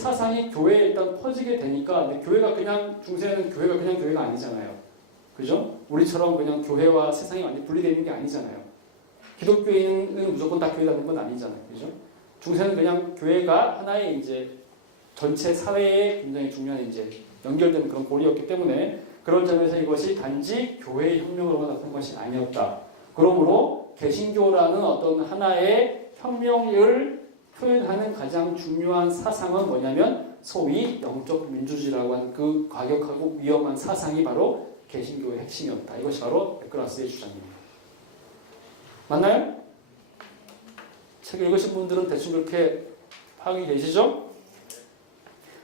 사상이 교회에 일단 퍼지게 되니까, 근데 교회가 그냥, 중세는 교회가 그냥 교회가 아니잖아요. 그죠? 우리처럼 그냥 교회와 세상이 완전히 분리되어 있는 게 아니잖아요. 기독교인은 무조건 다 교회 다니는 건 아니잖아요. 그죠? 중세는 그냥 교회가 하나의 이제 전체 사회에 굉장히 중요한 이제 연결되는 그런 고리였기 때문에 그런 점에서 이것이 단지 교회의 혁명으로만 나타난 것이 아니었다. 그러므로 개신교라는 어떤 하나의 혁명을 표현하는 가장 중요한 사상은 뭐냐면 소위 영적 민주주의라고 하는 그 과격하고 위험한 사상이 바로 개신교의 핵심이었다. 이것이 바로 맥그라스의 주장입니다. 맞나요? 책 읽으신 분들은 대충 그렇게 파악이 되시죠?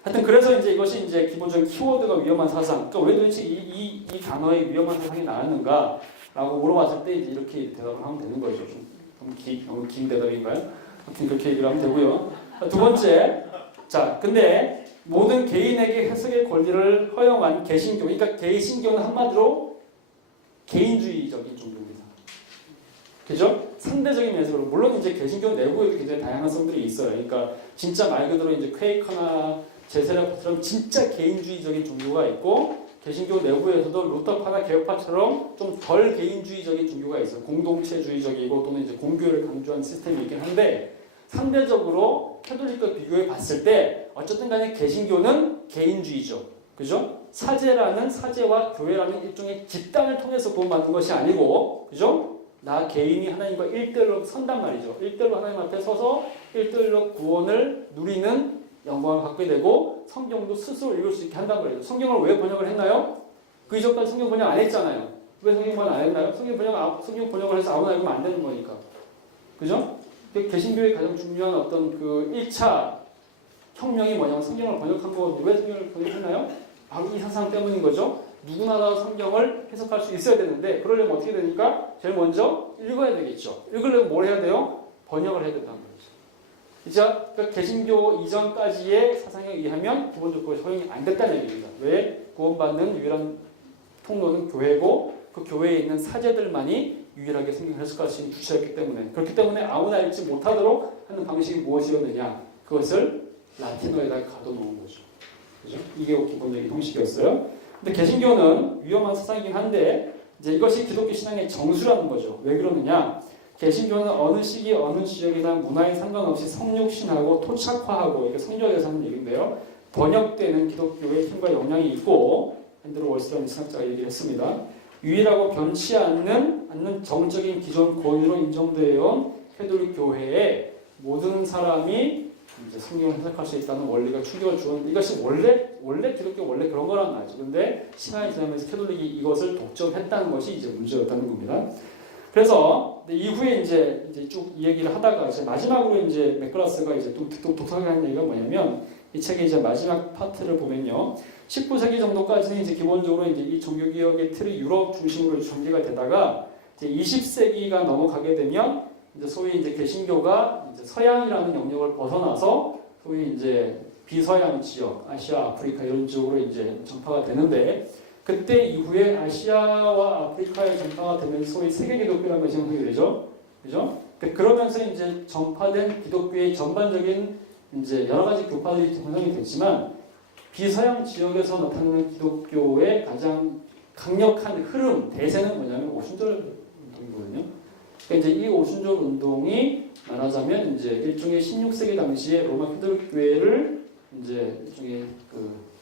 하여튼 그래서 이제 이것이 이제 기본적인 키워드가 위험한 사상. 그러니까 왜 도대체 이 단어의 위험한 사상이 나왔는가라고 물어봤을 때 이제 이렇게 대답을 하면 되는 거죠. 너무 긴 대답인가요? 아무튼 그렇게 얘기를 하면 되고요. 두 번째, 자, 근데 모든 개인에게 해석의 권리를 허용한 개신교. 그러니까 개신교는 한마디로 개인주의적인 종교입니다. 그죠? 상대적인 면에서 물론 이제 개신교 내부에도 굉장히 다양한 성들이 있어요. 그러니까 진짜 말 그대로 이제 퀘이커나 제세라파처럼 진짜 개인주의적인 종교가 있고 개신교 내부에서도 루터파나 개혁파처럼 좀 덜 개인주의적인 종교가 있어요. 공동체주의적이고 또는 이제 공교를 강조한 시스템이 있긴 한데 상대적으로 캐톨릭과 비교해 봤을 때 어쨌든 간에 개신교는 개인주의죠. 그죠? 사제와 교회라는 일종의 집단을 통해서 구원받는 것이 아니고 그죠? 나 개인이 하나님과 1대1로 선단 말이죠. 1대1로 하나님 앞에 서서 1대1로 구원을 누리는 영광을 갖게 되고 성경도 스스로 읽을 수 있게 한단 말이죠. 성경을 왜 번역을 했나요? 그 이전까지 성경 번역 안 했잖아요. 왜 성경 번역 안 했나요? 성경 번역을 해서 아무나 읽으면 안 되는 거니까. 그죠? 개신교의 가장 중요한 어떤 그 1차 혁명이 뭐냐면 성경을 번역한 거거든요. 왜 성경을 번역했나요? 바로 이 사상 때문인 거죠. 누구나 다 성경을 해석할 수 있어야 되는데 그러려면 어떻게 되니까? 제일 먼저 읽어야 되겠죠. 읽으려면 뭘 해야 돼요? 번역을 해야 된다는 거죠. 자, 그러니까 개신교 이전까지의 사상에 의하면 기본적으로 허용이 안 됐다는 얘기입니다. 왜? 구원받는 유일한 통로는 교회고 그 교회에 있는 사제들만이 유일하게 성경을 해석할 수 있는 주체였기 때문에 그렇기 때문에 아무나 읽지 못하도록 하는 방식이 무엇이었느냐? 그것을 라틴어에다 가둬놓은 거죠. 그죠? 이게 기본적인 형식이었어요. 근데 개신교는 위험한 사상이긴 한데 이제 이것이 기독교 신앙의 정수라는 거죠. 왜 그러느냐? 개신교는 어느 시기 어느 지역이나 문화에 상관없이 성육신하고 토착화하고 이렇게 성경에서 하는 얘기인데요. 번역되는 기독교의 힘과 영향이 있고 앤드루 월스라는 신학자가 얘기를 했습니다. 유일하고 변치 않는 정적인 기존 권위로 인정되어 온 캐톨릭 교회에 모든 사람이 이제 성경을 해석할 수 있다는 원리가 충격을 주었는데 이것이 원래 기독교 원래 그런 거란 말이죠. 근데 시간이 지나면서 캐톨릭이 이것을 독점했다는 것이 이제 문제였다는 겁니다. 그래서 이후에 이제 쭉 이 얘기를 하다가 이제 마지막으로 이제 맥그라스가 이제 또 독특하게 하는 얘기가 뭐냐면 이 책의 이제 마지막 파트를 보면요. 19세기 정도까지는 이제 기본적으로 이제 이 종교개혁의 틀이 유럽 중심으로 전개가 되다가 이제 20세기가 넘어가게 되면 이제 소위 이제 개신교가 이제 서양이라는 영역을 벗어나서 소위 이제 비서양 지역, 아시아, 아프리카 이런 쪽으로 이제 전파가 되는데 그때 이후에 아시아와 아프리카에 전파가 되면서 소위 세계 기독교라는 것이 형성이 되죠. 그죠? 그러면서 이제 전파된 기독교의 전반적인 이제 여러 가지 교파들이 형성이 됐지만 비서양 지역에서 나타나는 기독교의 가장 강력한 흐름, 대세는 뭐냐면 오순절 운동이거든요. 그러니까 이제 이 오순절 운동이 말하자면 이제 일종의 16세기 당시에 로마 캐톨릭 교회를 이제 일종의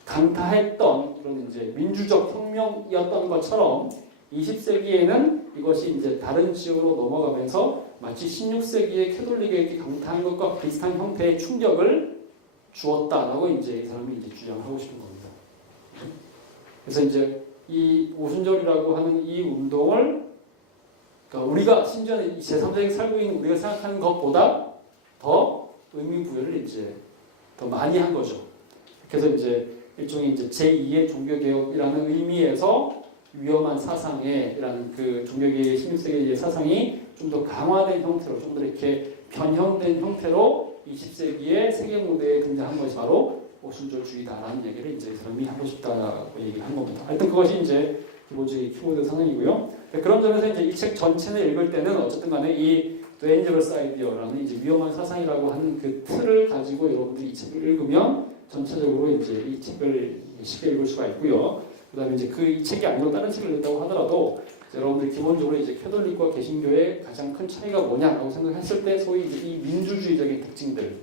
강타했던 그런 이제 민주적 혁명이었던 것처럼 20세기에는 이것이 이제 다른 지역으로 넘어가면서 마치 16세기의 캐톨릭에게 강타한 것과 비슷한 형태의 충격을 주었다라고 이제 이 사람이 이제 주장하고 싶은 겁니다. 그래서 이제 이 오순절이라고 하는 이 운동을 그러니까 우리가 심지어 제3세기 살고 있는 우리가 생각하는 것보다 더 의미 부여를 이제 더 많이 한 거죠. 그래서 이제 일종의 이제 제2의 종교개혁이라는 의미에서 위험한 사상의라는 그 종교개혁의 16세기의 사상이 좀 더 강화된 형태로 좀 더 이렇게 변형된 형태로 20세기의 세계 무대에 등장한 것이 바로 오순절주의다라는 얘기를 이제 이 사람이 하고 싶다고 얘기를 한 겁니다. 하여튼 그것이 이제 기본적인 키워드 상황이고요. 그런 점에서 이제 이 책 전체를 읽을 때는 어쨌든 간에 이 Dangerous Idea라는 이제 위험한 사상이라고 하는 그 틀을 가지고 여러분들이 이 책을 읽으면 전체적으로 이제 이 책을 쉽게 읽을 수가 있고요. 그다음에 이제 이 책이 아니고 다른 책을 냈다고 하더라도 여러분들 기본적으로 이제 캐톨릭과 개신교의 가장 큰 차이가 뭐냐라고 생각했을 때 소위 이제 이 민주주의적인 특징들,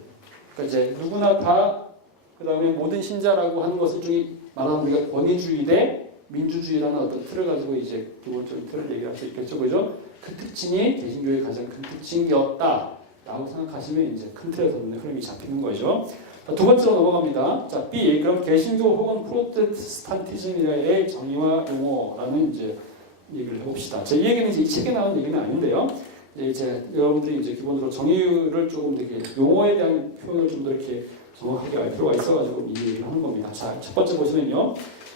그러니까 이제 누구나 다 그다음에 모든 신자라고 하는 것을 중에 말하는 우리가 권위주의 대 민주주의라는 어떤 틀을 가지고 이제 기본적인 틀을 얘기할 수 있겠죠, 그죠? 그 특징이 개신교의 가장 큰 특징이었다라고 생각하시면 이제 큰 틀에서 흐름이 잡히는 거죠. 자, 두 번째로 넘어갑니다. 자, B. 그럼 개신교 혹은 프로테스탄티즘의 정의와 용어라는 이제 얘기를 해봅시다. 이 얘기는 이제 이 책에 나온 얘기는 아닌데요. 이제 여러분들이 이제 기본적으로 정의를 조금 되게 용어에 대한 표현을 좀 더 이렇게 정확하게 알 필요가 있어가지고 이 얘기를 하는 겁니다. 자, 첫 번째 보시면요.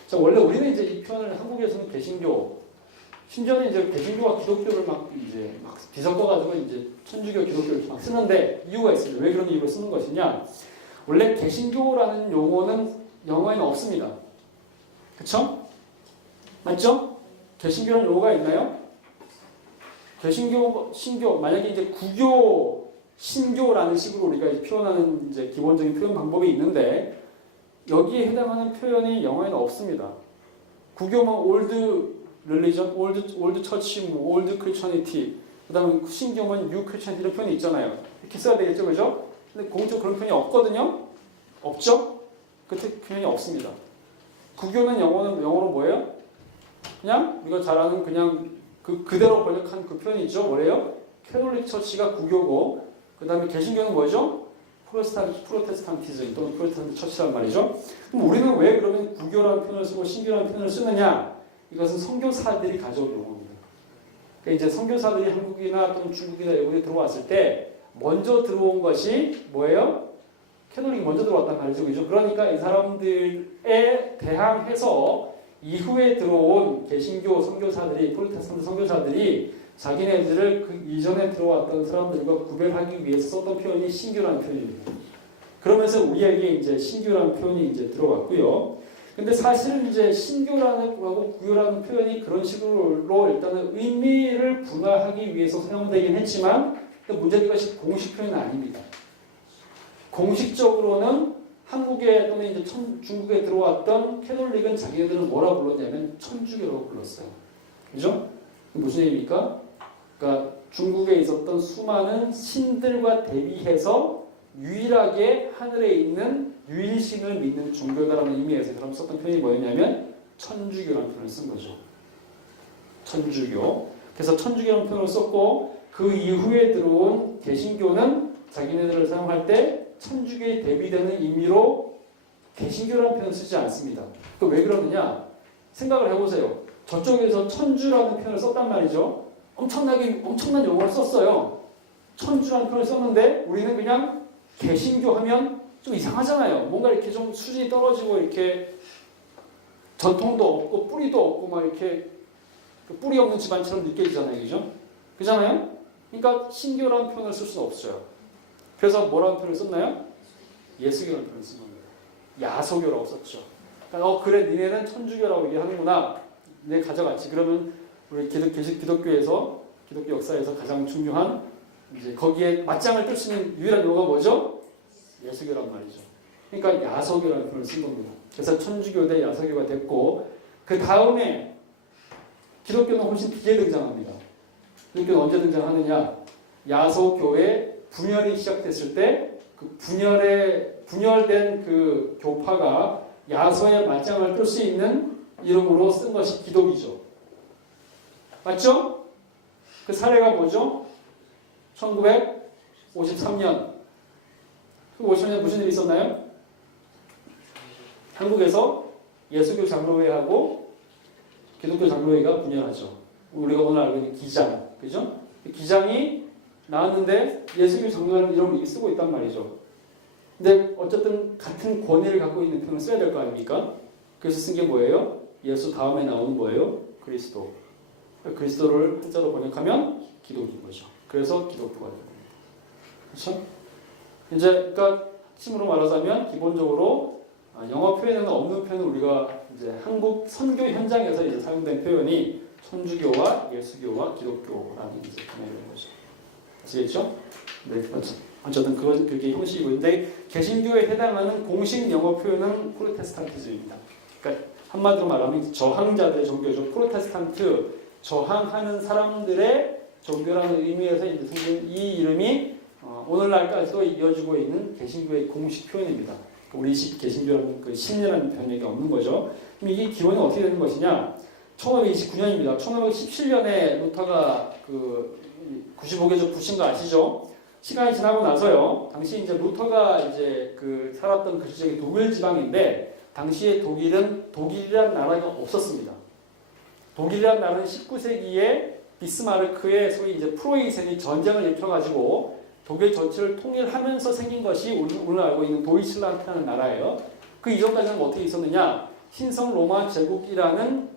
자, 원래 우리는 이제 이 표현을 한국에서는 개신교, 심지어는 이제 개신교와 기독교를 막 뒤섞어가지고 이제 천주교, 기독교를 막 쓰는데 이유가 있습니다. 왜 그런 이유로 쓰는 것이냐? 원래 개신교라는 용어는 영어에는 없습니다. 그쵸? 맞죠? 개신교라는 용어가 있나요? 개신교, 신교, 만약에 이제 구교, 신교라는 식으로 우리가 이제 표현하는 이제 기본적인 표현 방법이 있는데 여기에 해당하는 표현이 영어에는 없습니다. 구교면 올드 릴리전, 올드 처치, 올드 크리스천니티, 그다음에 신교면 뉴 크리스천니티 이런 표현이 있잖아요. 이렇게 써야 되겠죠, 그죠? 근데 공식적으로 그런 표현이 없거든요. 없죠? 그 표현이 없습니다. 구교는 영어로 뭐예요? 그냥 우리가 잘 아는 그냥 그대로 번역한 그 표현이 있죠. 뭐래요? 캐톨릭 처치가 구교고, 그 다음에 개신교는 뭐죠? 프로테스탄티즘 또는 프로테스탄트 처치란 말이죠. 그럼 우리는 왜 그러면 구교라는 표현을 쓰고 신교라는 표현을 쓰느냐? 이것은 선교사들이 가져온 용어입니다. 그러니까 이제 선교사들이 한국이나 또는 중국이나 일본에 들어왔을 때 먼저 들어온 것이 뭐예요? 캐톨릭이 먼저 들어왔단 말이죠. 그죠? 그러니까 이 사람들에 대항해서 이후에 들어온 개신교 선교사들이, 프로테스탄트 선교사들이 자기네들을 그 이전에 들어왔던 사람들과 구별하기 위해서 썼던 표현이 신교라는 표현입니다. 그러면서 우리에게 이제 신교라는 표현이 이제 들어왔고요. 근데 사실은 이제 신교라는 거하고 구교라는 표현이 그런 식으로 일단은 의미를 분화하기 위해서 사용되긴 했지만 문제는 이것이 공식 표현은 아닙니다. 공식적으로는 한국에 또는 이제 중국에 들어왔던 캐톨릭은 자기네들은 뭐라 불렀냐면 천주교라고 불렀어요. 그죠? 무슨 얘기입니까? 그러니까 중국에 있었던 수많은 신들과 대비해서 유일하게 하늘에 있는 유일신을 믿는 종교다라는 의미에서 그럼 썼던 표현이 뭐였냐면 천주교라는 표현을 쓴 거죠. 천주교. 그래서 천주교라는 표현을 썼고 그 이후에 들어온 개신교는 자기네들을 사용할 때 천주교에 대비되는 의미로 개신교라는 표현을 쓰지 않습니다. 왜 그러느냐? 생각을 해보세요. 저쪽에서 천주라는 표현을 썼단 말이죠. 엄청난 용어를 썼어요. 천주라는 표현을 썼는데 우리는 그냥 개신교 하면 좀 이상하잖아요. 뭔가 이렇게 좀 수준이 떨어지고 이렇게 전통도 없고 뿌리도 없고 막 이렇게 뿌리 없는 집안처럼 느껴지잖아요. 그죠? 그잖아요? 그러니까 신교라는 표현을 쓸 수는 없어요. 그래서 뭐라는 표현을 썼나요? 예수교라는 표현을 쓴 겁니다. 야소교라고 썼죠. 그러니까 그래 니네는 천주교라고 얘기하는구나. 내 가져갔지. 그러면 우리 기독교에서 기독교 역사에서 가장 중요한 이제 거기에 맞짱을 뜰 수 있는 유일한 용어가 뭐죠? 예수교란 말이죠. 그러니까 야소교라는 표현을 쓴 겁니다. 그래서 천주교 대 야소교가 됐고 그 다음에 기독교는 훨씬 뒤에 등장합니다. 기독교는 언제 등장하느냐? 야소교의 분열이 시작됐을 때 그 분열된 그 교파가 야소에 맞짱을 뜰 수 있는 이름으로 쓴 것이 기독이죠. 맞죠? 그 사례가 뭐죠? 1953년. 그 50년 무슨 일이 있었나요? 한국에서 예수교 장로회하고 기독교 장로회가 분열하죠. 우리가 오늘 알고 있는 기장. 그죠? 기장이 나왔는데 예수교 장로회라는 이름을 쓰고 있단 말이죠. 근데 어쨌든 같은 권위를 갖고 있는 표현을 써야 될 거 아닙니까? 그래서 쓴 게 뭐예요? 예수 다음에 나오는 뭐예요? 그리스도. 그리스도를 한자로 번역하면 기독인 거죠. 그래서 기독교가 되는 겁니다. 그렇죠? 이제 그러니까 핵심으로 말하자면 기본적으로 영어 표현에는 없는 표현을 우리가 이제 한국 선교 현장에서 이제 사용된 표현이 천주교와 예수교와 기독교라는 이제 개념인 거죠. 아시겠죠? 네, 맞죠. 어쨌든 그게 형식이고, 근데 개신교에 해당하는 공식 영어 표현은 프로테스탄티즘입니다. 그러니까 한마디로 말하면 저항자들의 종교죠. 프로테스탄트, 저항하는 사람들의 종교라는 의미에서 이제 생긴 이 이름이 오늘날까지도 이어지고 있는 개신교의 공식 표현입니다. 우리 개신교라는 그 신이라는 변형이 없는 거죠. 그럼 이게 기원이 어떻게 되는 것이냐? 1529년입니다. 1517년에 루터가 그 95개조 부신 거 아시죠? 시간이 지나고 나서요. 당시 이제 루터가 이제 그 살았던 그 지역이 독일 지방인데 당시에 독일이라는 나라가 없었습니다. 독일이라는 나라는 19세기에 비스마르크의 소위 이제 프로이센이 전쟁을 일으켜가지고 독일 전체를 통일하면서 생긴 것이 오늘 알고 있는 도이칠란드라는 나라예요. 그 이전까지는 어떻게 있었느냐? 신성 로마 제국이라는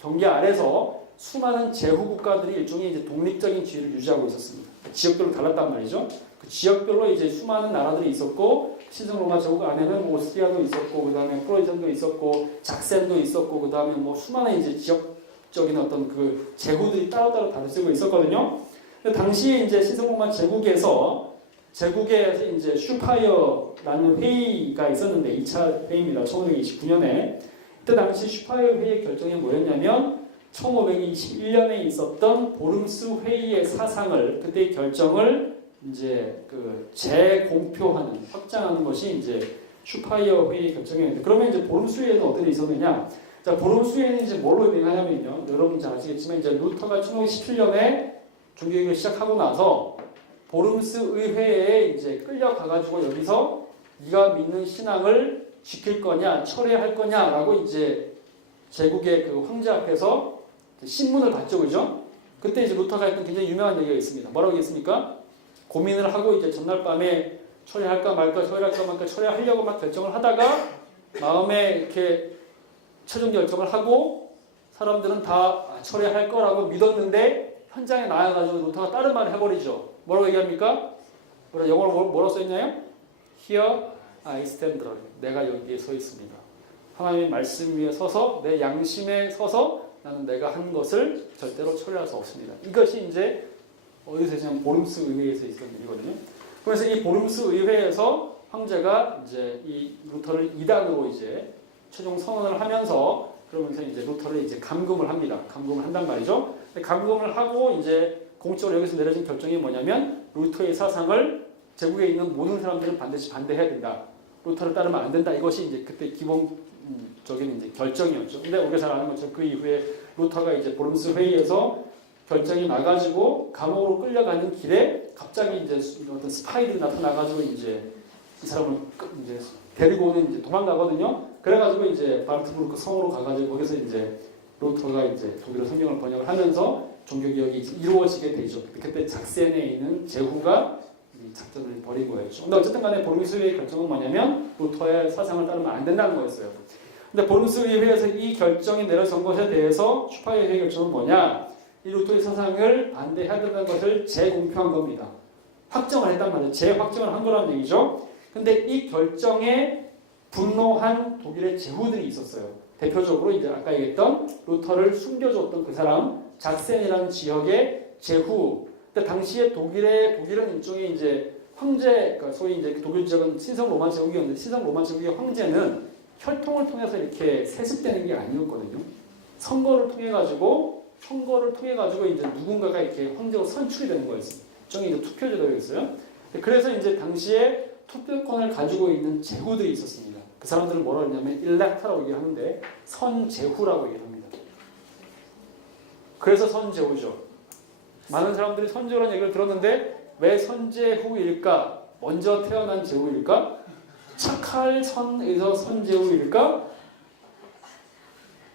경계 아래서 수많은 제후 국가들이 일종의 이제 독립적인 지위를 유지하고 있었습니다. 지역별로 달랐단 말이죠. 그 지역별로 이제 수많은 나라들이 있었고 신성 로마 제국 안에는 오스트리아도 있었고 그다음에 프로이센도 있었고 작센도 있었고 그다음에 뭐 수많은 이제 지역적인 어떤 그 제국들이 따로따로 다르고 있었거든요. 당시에 이제 신성 로마 제국에서 이제 슈파이어라는 회의가 있었는데 2차 회의입니다. 1529년에 그때 당시 슈파이어 회의의 결정이 뭐였냐면 1521년에 있었던 보름스 회의의 사상을 그때의 결정을 이제 그 재공표하는 확장하는 것이 이제 슈파이어 회의 결정이었는데 그러면 이제 보름스 회의에는 어떤 일이 있었느냐? 자 보름스 회의는 이제 뭘로 유명하냐면요. 여러분 잘 아시겠지만 이제 루터가 1517년에 종교개혁을 시작하고 나서 보름스 의회에 이제 끌려가가지고 여기서 네가 믿는 신앙을 지킬 거냐 철회할 거냐라고 이제 제국의 그 황제 앞에서 신문을 받죠, 그죠? 그때 이제 루터가 했던 굉장히 유명한 얘기가 있습니다. 뭐라고 했습니까? 고민을 하고 이제 전날 밤에 철회할까 말까 철회하려고 막 결정을 하다가 마음에 이렇게 최종 결정을 하고 사람들은 다 철회할 거라고 믿었는데 현장에 나와가지고 루터가 다른 말을 해버리죠. 뭐라고 얘기합니까? 영어로 뭐라고 써있나요? Here I stand. 내가 여기에 서 있습니다. 하나님의 말씀 위에 서서 내 양심에 서서 나는 내가 한 것을 절대로 철회할 수 없습니다. 이것이 이제 어디서 있냐면 보름스 의회에서 있었던 일이거든요. 그래서 이 보름스 의회에서 황제가 이제 이 루터를 이단으로 이제 최종 선언을 하면서 그러면서 이제 루터를 이제 감금을 합니다. 감금을 한단 말이죠. 감금을 하고 이제 공적으로 여기서 내려진 결정이 뭐냐면 루터의 사상을 제국에 있는 모든 사람들은 반드시 반대해야 된다. 루터를 따르면 안 된다. 이것이 이제 그때 기본적인 이제 결정이었죠. 근데 우리가 잘 아는 것처럼 그 이후에 루터가 이제 보름스 회의에서 결정이 나가지고 감옥으로 끌려가는 길에 갑자기 이제 어떤 스파이들이 나타나가지고 이제 이 사람을 이제 데리고 오는 이제 도망가거든요. 그래가지고 이제 바르트부르크 성으로 가가지고 거기서 이제 루터가 이제 독일어 성경을 번역을 하면서 종교개혁이 이루어지게 되죠. 그때 작센에 있는 제후가 이 작전을 벌인 거였죠. 근데 어쨌든 간에 보름스 회의 결정은 뭐냐면 루터의 사상을 따르면 안 된다는 거였어요. 근데 보름스 회의에서 이 결정이 내려진 것에 대해서 슈파이어 회의 결정은 뭐냐? 이 루터의 사상을 반대해야 된다는 것을 재공표한 겁니다. 확정을 했단 말이에요. 재확정을 한 거라는 얘기죠. 근데 이 결정에 분노한 독일의 제후들이 있었어요. 대표적으로 이제 아까 얘기했던 루터를 숨겨줬던 그 사람 작센이라는 지역의 제후. 근데 당시에 독일은 일종의 이제 황제, 그러니까 소위 이제 독일 지역은 신성 로마 제국이었는데 신성 로마 제국의 황제는 혈통을 통해서 이렇게 세습되는 게 아니었거든요. 선거를 통해 가지고 이제 누군가가 이렇게 황제로 선출이 되는 거였어요. 일종의 이제 투표제도였어요. 그래서 이제 당시에 투표권을 가지고 있는 제후들이 있었습니다. 그 사람들을 뭐라고 하냐면 일렉타라고 얘기하는데 선제후라고 얘기합니다. 그래서 선제후죠. 많은 사람들이 선제후라는 얘기를 들었는데 왜 선제후일까? 먼저 태어난 제후일까? 착할 선에서 선제후일까?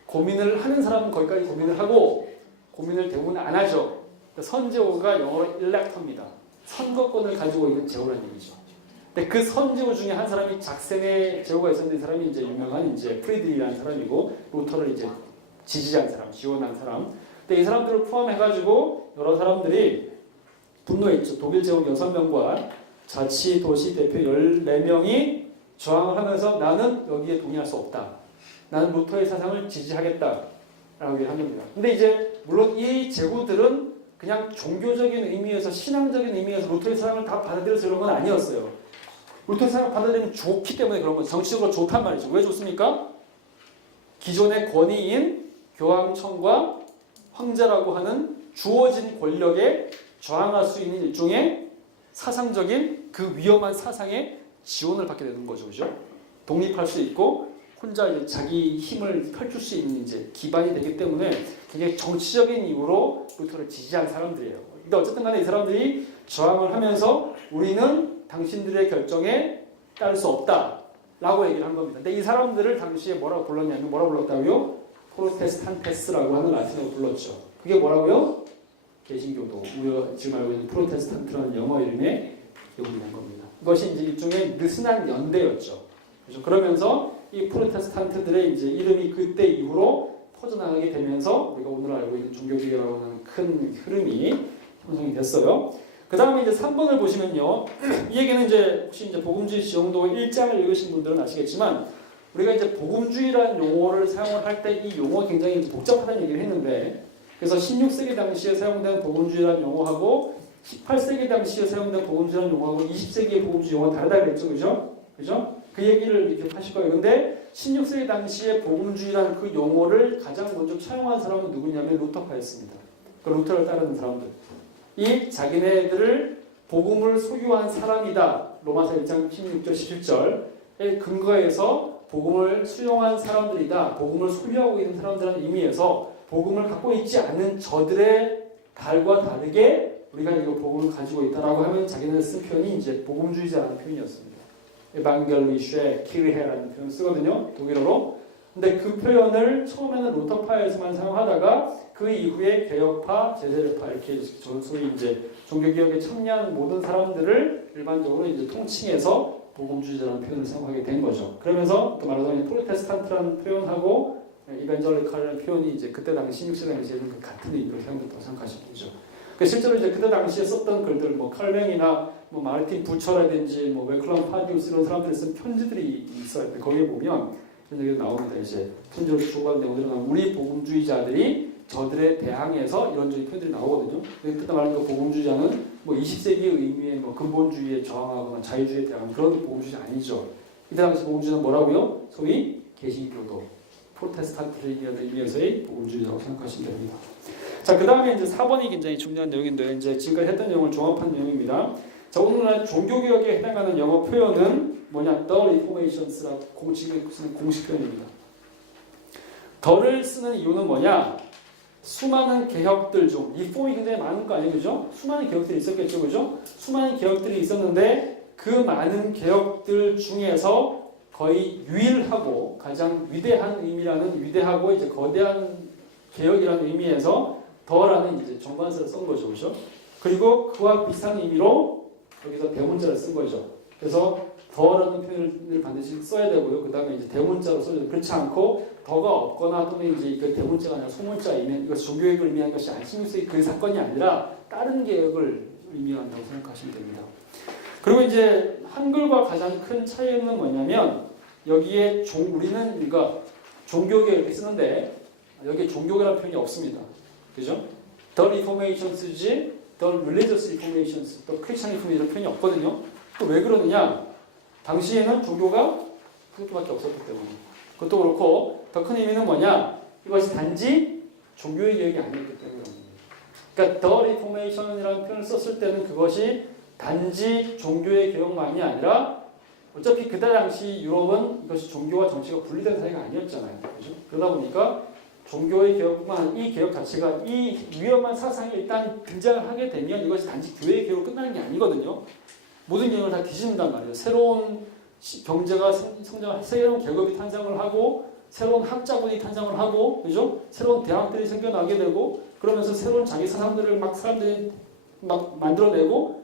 고민을 하는 사람은 거기까지 고민을 하고 고민을 대부분 안 하죠. 선제후가 영어로 일렉터입니다. 선거권을 가지고 있는 제후라는 얘기죠. 근데 그 선제후 중에 한 사람이 작센의 제후가 있었는데 이 사람이 이제 유명한 이제 프리드리라는 사람이고 루터를 이제 지지한 사람, 지원한 사람. 근데 이 사람들을 포함해가지고 여러 사람들이 분노했죠. 독일 제국 6명과 자치도시 대표 14명이 저항을 하면서 나는 여기에 동의할 수 없다. 나는 루터의 사상을 지지하겠다. 라고 얘기한 겁니다. 근데 이제 물론 이 제후들은 그냥 종교적인 의미에서 신앙적인 의미에서 루터의 사상을 다 받아들여서 그런 건 아니었어요. 루터의 사상을 받아들이면 좋기 때문에 그런 거죠. 정치적으로 좋단 말이죠. 왜 좋습니까? 기존의 권위인 교황청과 황제라고 하는 주어진 권력에 저항할 수 있는 일종의 사상적인 그 위험한 사상에 지원을 받게 되는 거죠. 그죠? 독립할 수 있고 혼자 이제 자기 힘을 펼칠 수 있는 이제 기반이 되기 때문에 굉장히 정치적인 이유로 루터를 지지한 사람들이에요. 근데 어쨌든 간에 이 사람들이 저항을 하면서 우리는 당신들의 결정에 따를 수 없다라고 얘기를 한 겁니다. 근데 이 사람들을 당시에 뭐라고 불렀냐면 뭐라고 불렀다고요? 프로테스탄테스라고 하는 라틴어로 불렀죠. 그게 뭐라고요? 개신교도. 우리가 지금 알고 있는 프로테스탄트라는 영어 이름에 기록이 된 겁니다. 이것이 이제 일종의 느슨한 연대였죠. 그렇죠? 그러면서 이 프로테스탄트들의 이제 이름이 그때 이후로 퍼져나가게 되면서 우리가 오늘 알고 있는 종교개혁이라고 하는 큰 흐름이 형성이 됐어요. 그 다음에 이제 3번을 보시면요. 이 얘기는 이제 혹시 이제 복음주의 지형도 1장을 읽으신 분들은 아시겠지만 우리가 이제 복음주의라는 용어를 사용을 할 때 이 용어가 굉장히 복잡하다는 얘기를 했는데 그래서 16세기 당시에 사용된 복음주의라는 용어하고 18세기 당시에 사용된 복음주의라는 용어하고 20세기의 복음주의 용어가 다르다 그랬죠. 그죠? 그죠? 그 얘기를 이렇게 하실 거예요. 근데 16세기 당시에 복음주의라는 그 용어를 가장 먼저 사용한 사람은 누구냐면 루터파였습니다. 그 루터를 따르는 사람들. 이 자기네들을 복음을 소유한 사람이다. 로마서 1장 16절 17절의 근거에서 복음을 수용한 사람들이다. 복음을 소유하고 있는 사람들이라는 의미에서 복음을 갖고 있지 않는 저들의 달과 다르게 우리가 이거 복음을 가지고 있다라고 하면 자기네들 쓴 표현이 이제 복음주의자라는 표현이었습니다. 에반겔리쉐 키르헤라는 표현을 쓰거든요. 독일어로. 근데 그 표현을 처음에는 루터파에서만 사용하다가 그 이후에 개혁파, 제세례파 이렇게 소위 이제 종교개혁에 참여한 모든 사람들을 일반적으로 이제 통칭해서 복음주의자라는 표현을 사용하게 된 거죠. 그러면서 또 말하자면 프로테스탄트라는 표현하고 이벤젤리칼이라는 표현이 이제 그때 당시 16세기 당시에는 같은 의미로 사용됐다고 생각하시면 되죠. 실제로 이제 그때 당시에 썼던 글들, 뭐 칼뱅이나 뭐 마르틴 부처라든지 뭐 웨클람 파디우스 이런 사람들이 쓴 편지들이 있어요. 거기에 보면 이런 얘기가 나옵니다. 이제 편지로 주고받은 내용들이 나오면 우리 복음주의자들이 저들에 대항해서 이런저런 표현들이 나오거든요. 그때 말하는 그 복음주의자는 뭐 20세기의 의미의 뭐 근본주의에 저항하거나 자유주의에 대항하는 그런 복음주의자 아니죠. 이때 당시 복음주의자는 뭐라고요? 소위 개신교도, 프로테스탄트의 의미에서의 복음주의자라고 생각하시면 됩니다. 자, 그 다음에 이제 4번이 굉장히 중요한 내용인데 이제 지금까지 했던 내용을 종합한 내용입니다. 자, 오늘날 종교개혁에 해당하는 영어 표현은 뭐냐? The Reformations라고 지금 쓰는 공식 표현입니다. 더를 쓰는 이유는 뭐냐? 수많은 개혁들 중 리폼이 굉장히 많은 거 아니에요, 그죠? 수많은 개혁들이 있었겠죠, 그죠? 수많은 개혁들이 있었는데 그 많은 개혁들 중에서 거의 유일하고 가장 위대한 의미라는 위대하고 이제 거대한 개혁이라는 의미에서 더라는 이제 정관사를 쓴 거죠, 그죠? 그리고 그와 비슷한 의미로 여기서 대문자를 쓴 거죠. 그래서 더라는 표현을 반드시 써야 되고요. 그 다음에 이제 대문자로 써야 돼요. 그렇지 않고 더가 없거나 또는 이제 그 대문자가 아니라 소문자이면 이것이 종교개혁을 의미하는 것이 아니 16세기 그 사건이 아니라 다른 개혁을 의미한다고 생각하시면 됩니다. 그리고 이제 한글과 가장 큰 차이는 뭐냐면 여기에 우리는 그러니까 종교개혁 이렇게 쓰는데 여기에 종교개혁이라는 표현이 없습니다. 그죠? The Reformations지, The Religious Reformations, 또 Christian Reformation 이런 표현이 없거든요. 또 왜 그러느냐? 당시에는 종교가 그것밖에 없었기 때문에. 그것도 그렇고 더 큰 의미는 뭐냐? 이것이 단지 종교의 개혁이 아니었기 때문입니다. 그러니까 The Reformation이라는 표현을 썼을 때는 그것이 단지 종교의 개혁만이 아니라 어차피 그때 당시 유럽은 이것이 종교와 정치가 분리된 사회가 아니었잖아요. 그렇죠? 그러다 보니까 종교의 개혁뿐만 이 개혁 자체가 이 위험한 사상이 일단 등장을 하게 되면 이것이 단지 교회의 개혁으로 끝나는 게 아니거든요. 모든 개혁을 다 뒤집는단 말이에요. 새로운 경제가 성장을, 새로운 계급이 탄생을 하고 새로운 학자군이 탄생을 하고, 그죠? 새로운 대학들이 생겨나게 되고 그러면서 새로운 자기 사상들을 막 사람들이 막 만들어내고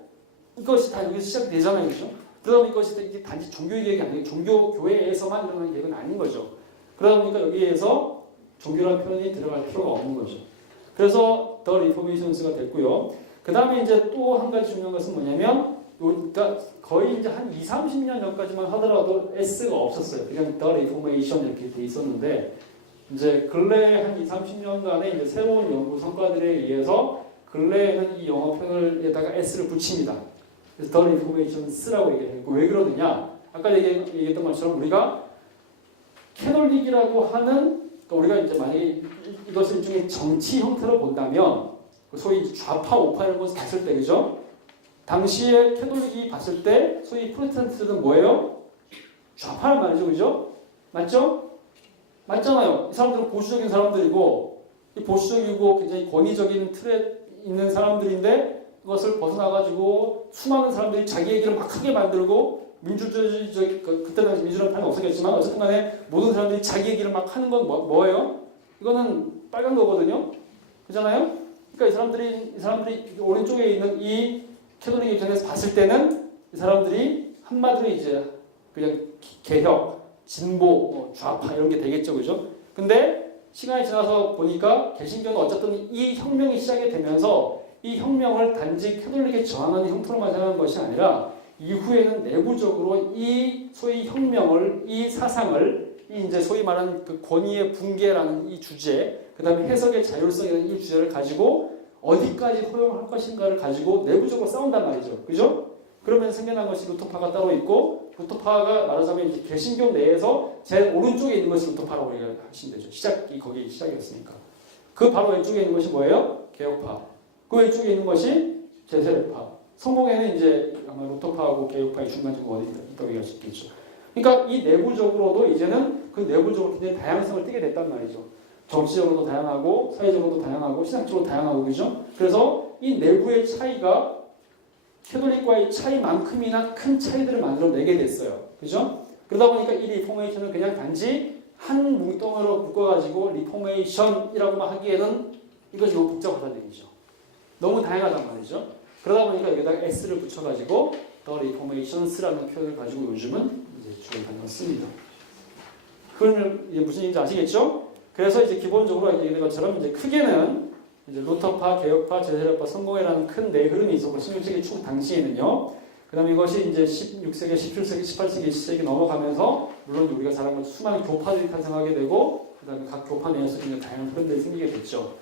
이것이 다 여기서 시작이 되잖아요, 그죠? 그러다 보니 이것이 단지 종교의 개혁이 아니고 종교 교회에서만 일어나는 개혁은 아닌 거죠. 그러다 보니까 여기에서 종교라는 표현이 들어갈 필요가 없는 거죠. 그래서 The Reformations가 됐고요. 그 다음에 이제 또 한 가지 중요한 것은 뭐냐면 그러니까 거의 이제 한 20-30년 전까지만 하더라도 S가 없었어요. 그냥 The Reformation 이렇게 돼 있었는데 이제 근래 한 20-30년간의 이제 새로운 연구 성과들에 의해서 근래에는 이 영어 표현에다가 s를 붙입니다. 그래서 the reformations라고 얘기했고 왜 그러느냐? 아까 얘기했던 것처럼 우리가 캐톨릭이라고 하는 그러니까 우리가 이제 만약에 이것을 일종의 정치 형태로 본다면 소위 좌파 우파 이런 것을 봤을 때 그죠? 당시에 캐톨릭이 봤을 때 소위 프로테스탄트는 뭐예요? 좌파란 말이죠, 그죠? 맞죠? 맞잖아요. 이 사람들은 보수적인 사람들이고 이 보수적이고 굉장히 권위적인 틀에 있는 사람들인데 그것을 벗어나가지고 수많은 사람들이 자기 얘기를 막 크게 만들고 민주주의 그때는 민주주의 판이 없었겠지만 어쨌든 간에 모든 사람들이 자기 얘기를 막 하는 건 뭐예요? 이거는 빨간 거거든요. 그렇잖아요? 그러니까 이 사람들이 오른쪽에 있는 이 캐톨릭 입장에서 봤을 때는 이 사람들이 한마디로 이제 그냥 개혁, 진보, 좌파 이런 게 되겠죠, 그죠? 근데 시간이 지나서 보니까 개신교는 어쨌든 이 혁명이 시작이 되면서 이 혁명을 단지 캐톨릭에 저항하는 형태로만 생각한 것이 아니라 이후에는 내부적으로 이 소위 혁명을, 이 사상을, 이 이제 소위 말하는 그 권위의 붕괴라는 이 주제, 그 다음에 해석의 자율성이라는 이 주제를 가지고 어디까지 허용할 것인가를 가지고 내부적으로 싸운단 말이죠. 그죠? 그러면 생겨난 것이 루터파가 따로 있고, 루터파가 말하자면 이제 개신교 내에서 제일 오른쪽에 있는 것이 루터파라고 얘기하시면 되죠. 시작이 거기 시작이었으니까. 그 바로 왼쪽에 있는 것이 뭐예요? 개혁파. 그 왼쪽에 있는 것이 제세례파. 성공에는 이제 아마 루터파하고 개혁파의 중간쯤 어디 있다고 얘기할 수 있겠죠. 그러니까 이 내부적으로도 이제는 그 내부적으로 굉장히 다양성을 띠게 됐단 말이죠. 정치적으로도 다양하고 사회적으로도 다양하고 신학적으로 다양하고 그죠? 그래서 이 내부의 차이가 캐톨릭과의 차이만큼이나 큰 차이들을 만들어내게 됐어요. 그죠? 그러다 보니까 이 리포메이션은 그냥 단지 한 뭉덩이로 묶어가지고 리포메이션이라고만 하기에는 이것이 너무 복잡하다는 얘기죠. 너무 다양하단 말이죠. 그러다 보니까 여기다가 s를 붙여가지고 the reformations라는 표현을 가지고 요즘은 이제 주로 단어 씁니다. 그러면 이제 무슨 얘기인지 아시겠죠? 그래서 이제 기본적으로 얘기된 것처럼 이제 크게는 이제 루터파, 개혁파, 제세례파, 성공회라는 큰 네 흐름이 있었고 16세기 초 당시에는요. 그다음에 이것이 이제 16세기, 17세기, 18세기, 20세기 넘어가면서 물론 우리가 잘 알고 수많은 교파들이 탄생하게 되고 그다음에 각 교파 내에서 굉장히 다양한 흐름들이 생기게 됐죠.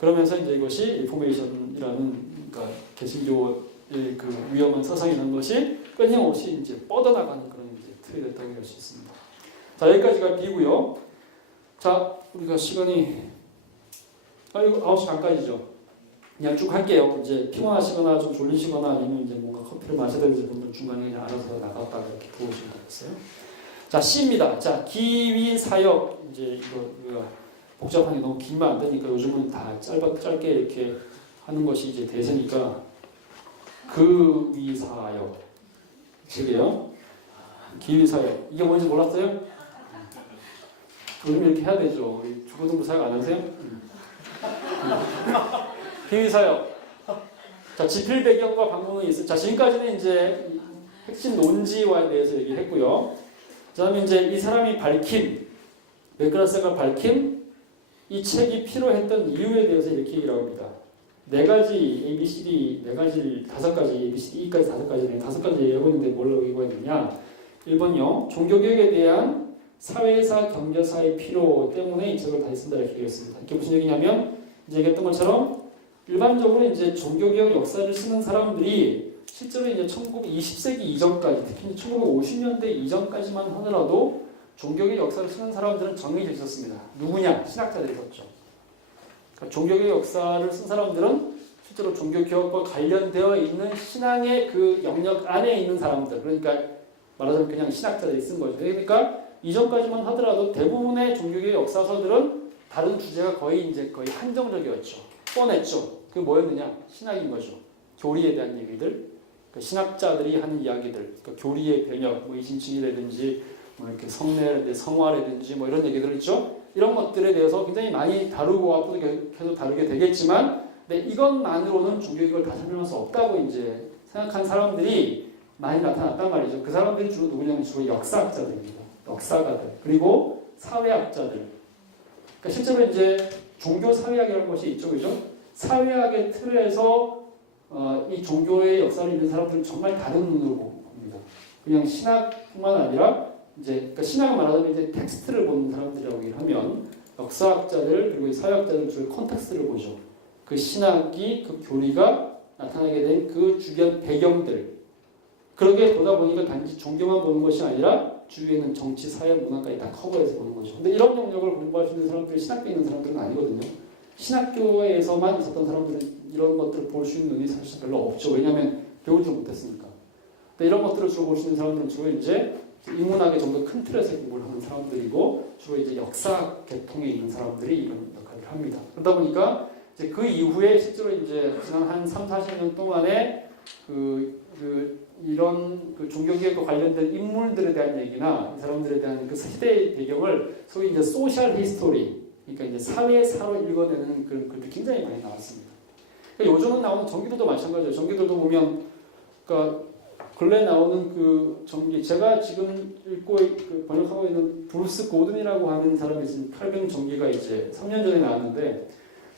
그러면서 이제 이것이 리포메이션이라는 그러니까 개신교의 그 위험한 사상이라는 것이 끊임없이 이제 뻗어나가는 그런 이제 틀이 됐다고 할 수 있습니다. 자 여기까지가 B고요. 자 우리가 시간이 이거 9시 반까지죠. 그냥 쭉 할게요. 이제 피곤하시거나 좀 졸리시거나 아니면 이제 뭔가 커피를 마셔야 되는 분들 중간에 그냥 알아서 나갔다가 이렇게 들어오시면 되겠어요. 자 C입니다. 자 기위 사역 이제 이거 복잡한 게 너무 길면 안 되니까 요즘은 다 짧게 이렇게 하는 것이 이제 대세니까 그 위사역 그게요. 기위사역 이게 뭔지 몰랐어요? 요즘 이렇게 해야 되죠. 우리 중고등부 사역 안 하세요? 기위사역. 자 지필 배경과 방법은 있어요. 자 지금까지는 이제 핵심 논지와에 대해서 얘기했고요. 그다음에 이제 이 사람이 밝힌 맥그라스가 밝힌 이 책이 필요했던 이유에 대해서 이렇게 얘기를 합니다. 네 가지 ABCD, 다섯 가지 ABCD, E까지 다섯 가지 얘기하고 있는데 뭘로 얘기했느냐? 1번요. 종교개혁에 대한 사회사, 경제사의 필요 때문에 이 책을 다시 쓴다 이렇게 얘기했습니다. 이게 무슨 얘기냐면 이제 얘기했던 것처럼 일반적으로 이제 종교개혁 역사를 쓰는 사람들이 실제로 이제 1920세기 이전까지, 특히 1950년대 이전까지만 하더라도 종교개혁 역사를 쓰는 사람들은 정해져 있었습니다. 누구냐? 신학자들이 썼죠. 그러니까 종교개혁 역사를 쓴 사람들은 실제로 종교개혁과 관련되어 있는 신앙의 그 영역 안에 있는 사람들, 그러니까 말하자면 그냥 신학자들이 쓴 거죠. 그러니까 이전까지만 하더라도 대부분의 종교개혁 역사서들은 다른 주제가 거의 한정적이었죠. 뻔했죠. 그게 뭐였느냐? 신학인 거죠. 교리에 대한 얘기들, 그러니까 신학자들이 하는 이야기들, 그러니까 교리의 변혁, 뭐 이신칭이라든지 뭐 이렇게 성화라든지 뭐 이런 얘기들 있죠. 이런 것들에 대해서 굉장히 많이 다루고 앞으로 계속 다루게 되겠지만, 근데 이것만으로는 종교개혁을 다 설명할 수 없다고 이제 생각한 사람들이 많이 나타났단 말이죠. 그 사람들이 주로 누구냐면 주로 역사학자들입니다. 역사가들 그리고 사회학자들. 그러니까 실제로 이제 종교 사회학이라는 것이 있죠, 그죠? 사회학의 틀에서 이 종교의 역사를 읽는 사람들은 정말 다른 눈으로 봅니다. 그냥 신학뿐만 아니라 이제 그러니까 신학을 말하자면 이제 텍스트를 보는 사람들이라고 하면 역사학자들 그리고 사회학자들 주로 컨텍스트를 보죠. 그 신학이 그 교리가 나타나게 된 그 주변 배경들 그렇게 보다 보니까 단지 종교만 보는 것이 아니라 주위에는 정치, 사회, 문화까지 다 커버해서 보는 거죠. 근데 이런 영역을 공부할 수 있는 사람들이 신학교에 있는 사람들은 아니거든요. 신학교에서만 있었던 사람들은 이런 것들을 볼 수 있는 눈이 사실 별로 없죠. 왜냐하면 배우지 못했으니까. 근데 이런 것들을 주로 볼 수 있는 사람들은 주로 이제 인문학의 좀 더 큰 틀에서 공부를 하는 사람들이고 주로 이제 역사 계통에 있는 사람들이 이런 역할을 합니다. 그러다 보니까 이제 그 이후에 실제로 이제 지난 한 3, 40년 동안에 이런 그 종교개혁과 관련된 인물들에 대한 얘기나 이 사람들에 대한 그 시대의 배경을 소위 이제 소셜 히스토리, 그러니까 이제 사회사로 읽어내는 그런 글들이 굉장히 많이 나왔습니다. 그러니까 요즘은 나오는 전기도도 마찬가지예요. 전기도도 보면, 그러니까 근래 나오는 그 전기, 제가 지금 읽고 번역하고 있는 브루스 고든이라고 하는 사람이 지금 800 전기가 이제 3년 전에 나왔는데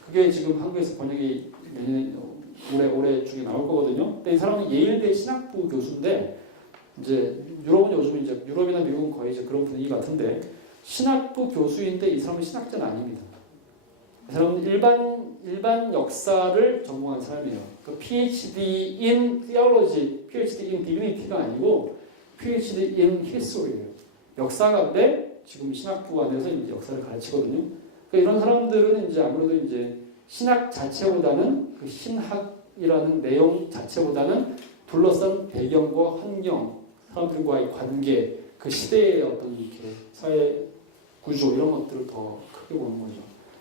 그게 지금 한국에서 번역이 올해 중에 나올 거거든요. 근데 이 사람은 예일대 신학부 교수인데 이제 유럽은 요즘 이제 유럽이나 미국은 거의 이제 그런 분위기 같은데 신학부 교수인데 이 사람은 신학자는 아닙니다. 이 사람은 일반 역사를 전공한 사람이에요. 그 PhD in Theology, PhD in Divinity가 아니고 PhD in History예요. 역사가인데 지금 신학부 안에서 이제 역사를 가르치거든요. 그러니까 이런 사람들은 이제 아무래도 이제 신학 자체보다는 그 신학이라는 내용 자체보다는 둘러싼 배경과 환경, 사람들과의 관계, 그 시대의 어떤 이렇게 사회 구조 이런 것들을 더 크게 보는 거죠.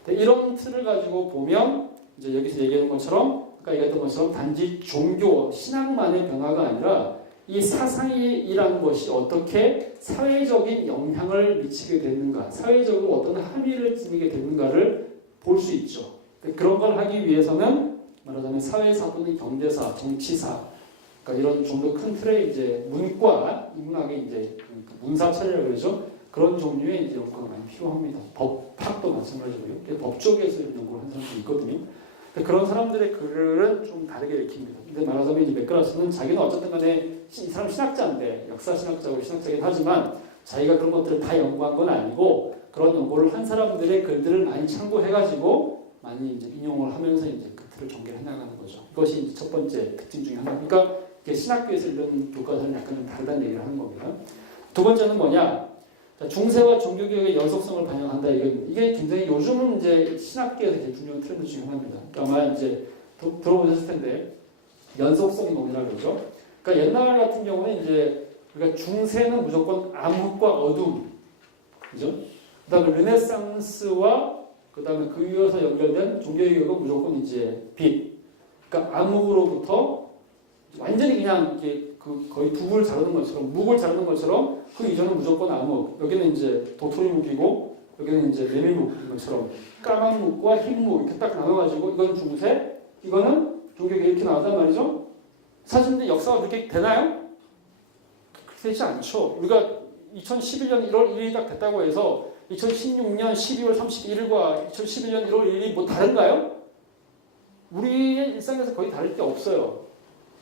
이런 틀을 가지고 보면 이제 여기서 얘기하는 것처럼 아까 얘기했던 것처럼 단지 종교, 신학만의 변화가 아니라 이 사상이라는 것이 어떻게 사회적인 영향을 미치게 되는가, 사회적으로 어떤 함의를 지니게 되는가를 볼 수 있죠. 그런 걸 하기 위해서는 말하자면 사회사 또는 경제사, 정치사, 그러니까 이런 좀 더 큰 틀의 이제 문과, 인문학의 이제 문사철이라고 그러죠. 그런 종류의 이제 연구가 많이 필요합니다. 법학도 마찬가지고요. 법 쪽에서 연구를 하는 사람들이 있거든요. 그런 사람들의 글은 좀 다르게 읽힙니다. 근데 말하자면 이제 맥그라스는 자기는 어쨌든 간에 이 사람 신학자인데 역사 신학자고 신학자긴 하지만 자기가 그런 것들을 다 연구한 건 아니고 그런 연구를 한 사람들의 글들을 많이 참고해가지고 많이 이제 인용을 하면서 이제 그 틀을 전개해 나가는 거죠. 이것이 이제 첫 번째 특징 중에 하나. 그러니까 신학교에서 이런 교과서는 약간 다르다는 얘기를 하는 겁니다. 두 번째는 뭐냐? 중세와 종교개혁의 연속성을 반영한다. 이게 굉장히 요즘은 이제 신학계에서 이제 중요한 트렌드 중에 하나입니다. 그러니까 아마 이제 들어보셨을 텐데 연속성이 뭐냐 그러죠. 그러니까 옛날 같은 경우는 이제 그러니까 중세는 무조건 암흑과 어둠, 그죠? 그다음에 르네상스와 그다음에 그 이어서 연결된 종교개혁은 무조건 이제 빛. 그러니까 암흑으로부터 완전히 그냥 이게 거의 북을 자르는 것처럼, 묵을 자르는 것처럼 그 이전은 무조건 암흑. 여기는 이제 도토리 묵이고 여기는 이제 메밀묵인 것처럼 까만 묵과 흰 묵 이렇게 딱 나눠가지고 이건 중세, 이거는 종교개혁 이렇게 나왔단 말이죠. 사실 근데 역사가 그렇게 되나요? 그렇게 되지 않죠. 우리가 2011년 1월 1일이 딱 됐다고 해서 2016년 12월 31일과 2011년 1월 1일이 뭐 다른가요? 우리의 일상에서 거의 다를 게 없어요.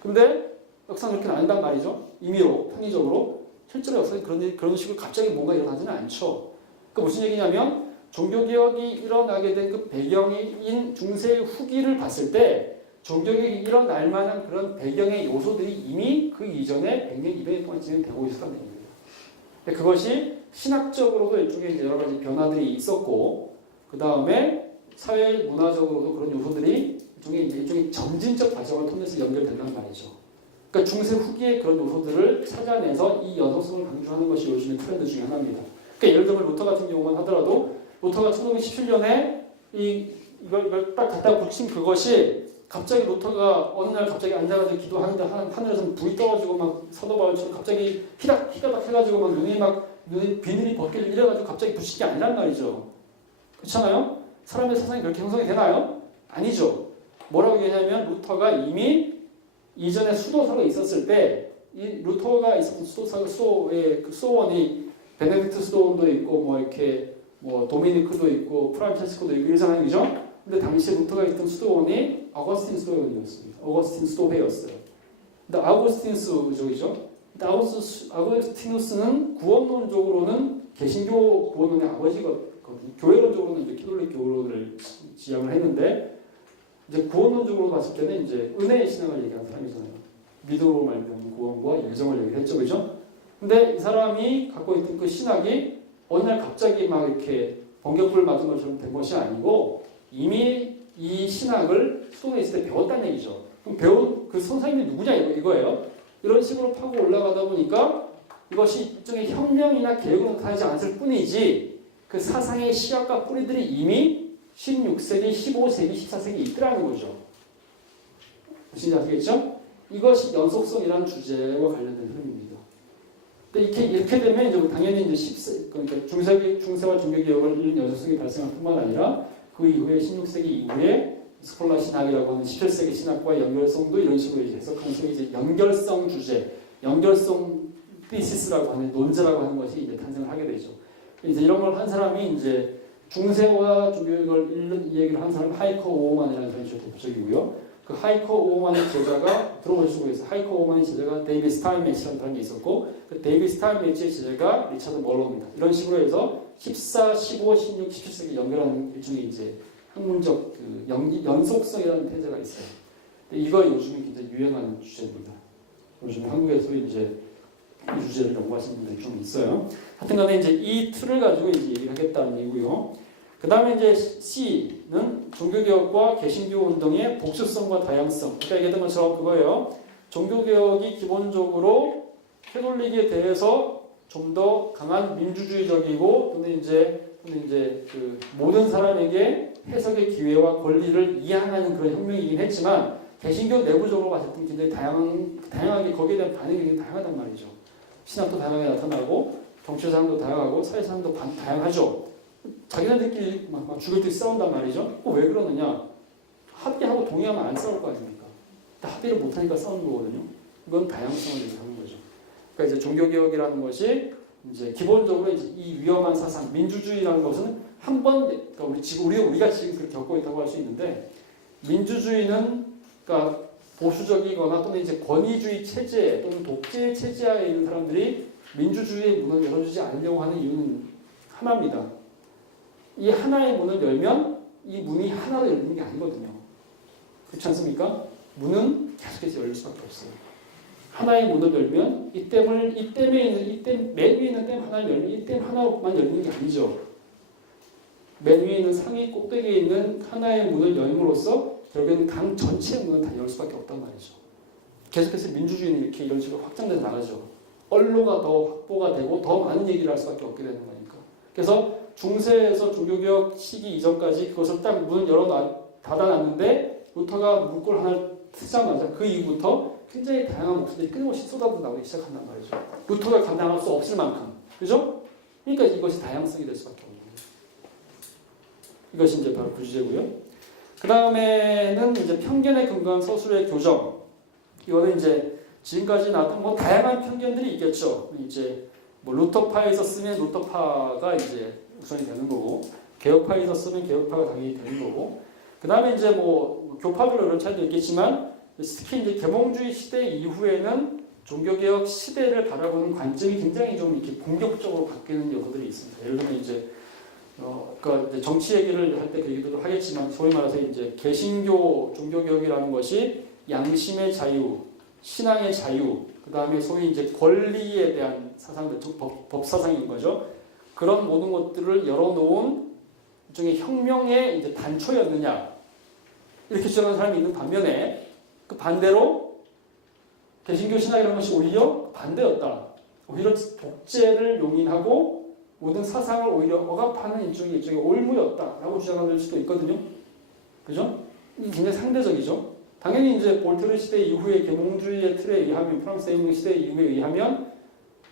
근데 역사는 그렇게 안 한단 말이죠. 임의로, 편의적으로. 실제로 역사는 그런 식으로 갑자기 뭔가 일어나지는 않죠. 그러니까 무슨 얘기냐면 종교개혁이 일어나게 된 그 배경인 중세 후기를 봤을 때 종교개혁이 일어날 만한 그런 배경의 요소들이 이미 그 이전에 100년, 200년 동안 진행되고 있었다는 얘기예요. 그것이 신학적으로도 일종의 이제 여러 가지 변화들이 있었고 그 다음에 사회 문화적으로도 그런 요소들이 일종의 점진적 과정을 통해서 연결된다는 말이죠. 그러니까 중세 후기의 그런 요소들을 찾아내서 이 연속성을 강조하는 것이 요즘의 트렌드 중에 하나입니다. 그러니까 예를 들면 루터 같은 경우만 하더라도 루터가 1517년에 이걸 딱 갖다 붙인 그것이 갑자기 루터가 어느 날 갑자기 앉아가지고 기도하는데 하늘에서 불이 떠가지고 막 사도 바울처럼 갑자기 희닥 해가지고 막 눈이 비늘이 벗기를 이래가지고 갑자기 붙인 게 아니란 말이죠. 그렇잖아요? 사람의 사상이 그렇게 형성이 되나요? 아니죠. 뭐라고 얘기하냐면 루터가 이미 이전에 수도사가 있었을 때 이 루터가 있었던 수도의 그 수도원이 베네딕트 수도원도 있고 뭐 이렇게 뭐 도미니크도 있고 프란체스코도 있고 이상하죠. 근데 당시 루터가 있던 수도원이 어거스틴 수도원이었습니다. 어거스틴 수도회였어요. 근데 아우구스티누스죠. 근데 아우구스티누스는 구원론적으로는 개신교 구원론의 아버지거든요. 교회론적으로는 이제 캐톨릭 교를 지향을 했는데 이제 구원론적으로 봤을 때는 이제 은혜의 신앙을 얘기하는 사람이잖아요. 믿음으로 말미암은 구원과 열정을 얘기했죠, 그죠? 근데 이 사람이 갖고 있던 그 신학이 어느 날 갑자기 막 이렇게 번개불 맞은 것처럼 된 것이 아니고 이미 이 신학을 수동에 있을 때 배웠다는 얘기죠. 그럼 배운 그 선생님이 누구냐 이거예요. 이런 식으로 파고 올라가다 보니까 이것이 일종의 혁명이나 개혁으로 나타나지 않았을 뿐이지 그 사상의 시각과 뿌리들이 이미 16세기, 15세기, 14세기 있더라는 거죠. 무슨 말인지 아시겠죠? 이것이 연속성이라는 주제와 관련된 흐름입니다. 근데 이렇게 되면 이제 당연히 이제 10세, 그러니까 중세와 종교개혁을 이룬 연속성이 발생할 뿐만 아니라 그 이후에 16세기 이후에 스콜라 신학이라고 하는 17세기 신학과 연결성도 이런 식으로 이제 해석하는 식으로 이제 연결성 주제, 연결성 티시스라고 하는 논제라고 하는 것이 이제 탄생을 하게 되죠. 이제 이런 걸 한 사람이 이제 중세와 종교개혁을 읽는 이 얘기를 한 사람은 하이커 오어만이라는 사람이 대표적이고요. 그 하이커 오어만의 제자가 들어보시고 있어요. 하이커 오어만의 제자가 데이비드 스타인매치라는 사람이 있었고 그 데이비드 스타인매치의 제자가 리차드 멀로입니다. 이런 식으로 해서 14, 15, 16, 17세기 연결하는 일종의 이제 학문적 그 연속성이라는 태제가 있어요. 근데 이거 요즘에 굉장히 유행하는 주제입니다. 요즘 한국에서 이제 이 주제를 연구하시는 분들이 좀 있어요. 하여튼간에 이제 이 틀을 가지고 이제 얘기를 하겠다는 얘기고요. 그 다음에 이제 C는 종교개혁과 개신교 운동의 복수성과 다양성. 아까 얘기했던 것처럼 그거예요. 종교개혁이 기본적으로 캐톨릭에 대해서 좀 더 강한 민주주의적이고 또는 이제 그 모든 사람에게 해석의 기회와 권리를 이양하는 그런 혁명이긴 했지만 개신교 내부적으로 봤을 때 굉장히 다양하게 거기에 대한 반응이 굉장히 다양하단 말이죠. 신학도 다양하게 나타나고 정치사상도 다양하고 사회사상도 다양하죠. 자기네들끼리 막 죽을 듯이 싸운단 말이죠. 왜 그러느냐? 합의하고 동의하면 안 싸울 거 아닙니까? 합의를 못하니까 싸우는 거거든요. 이건 다양성을 얘기하는 거죠. 그러니까 이제 종교개혁이라는 것이 이제 기본적으로 이제 이 위험한 사상, 민주주의라는 것은 한 번, 그러니까 우리가 지금 그렇게 겪고 있다고 할 수 있는데 민주주의는 그러니까 보수적이거나 또는 이제 권위주의 체제 또는 독재 체제하에 있는 사람들이 민주주의의 문을 열어주지 않으려고 하는 이유는 하나입니다. 이 하나의 문을 열면 이 문이 하나로 열리는 게 아니거든요. 그렇지 않습니까? 문은 계속해서 열릴 수밖에 없어요. 하나의 문을 열면 맨 위에 있는 댐 하나를 열면 이 댐 하나만 열리는 게 아니죠. 맨 위에 있는 상위 꼭대기에 있는 하나의 문을 열므로써 결국에는 강 전체의 문을 다 열 수밖에 없단 말이죠. 계속해서 민주주의는 이렇게 이런 식으로 확장돼서 나가죠. 언로가 더 확보가 되고 더 많은 얘기를 할 수밖에 없게 되는 거니까. 그래서 중세에서 종교개혁 시기 이전까지 그것을 딱 문을 닫아놨는데 루터가 문골 하나를 트자마자 그 이후부터 굉장히 다양한 목소리들이 끊임없이 쏟아져 나오기 시작한단 말이죠. 루터가 감당할 수 없을 만큼. 그죠? 그러니까 이것이 다양성이 될 수밖에 없는 거예요. 이것이 이제 바로 그 주제고요. 그 다음에는 이제 편견에 근거한 서술의 교정. 이거는 이제 지금까지 나왔던 다양한 편견들이 있겠죠. 이제 루터파에서 쓰면 루터파가 이제 우선이 되는 거고, 개혁파에서 쓰면 개혁파가 당연히 되는 거고, 그 다음에 이제 교파별로 이런 차이도 있겠지만, 특히 이제 계몽주의 시대 이후에는 종교개혁 시대를 바라보는 관점이 굉장히 좀 이렇게 공격적으로 바뀌는 요소들이 있습니다. 예를 들면 이제 그러니까 이제 정치 얘기를 할 때 그 얘기도 하겠지만 소위 말해서 이제 개신교 종교개혁이라는 것이 양심의 자유, 신앙의 자유, 그 다음에 소위 이제 권리에 대한 사상들, 법 사상인 거죠. 그런 모든 것들을 열어놓은 일종의 혁명의 이제 단초였느냐 이렇게 주장하는 사람이 있는 반면에 그 반대로 개신교 신학이라는 것이 오히려 반대였다. 오히려 독재를 용인하고 모든 사상을 오히려 억압하는 일종의 올무였다라고 주장할 수도 있거든요. 그죠? 이게 굉장히 상대적이죠. 당연히 이제 볼테르 시대 이후에 계몽주의의 틀에 의하면 프랑스 혁명 시대 이후에 의하면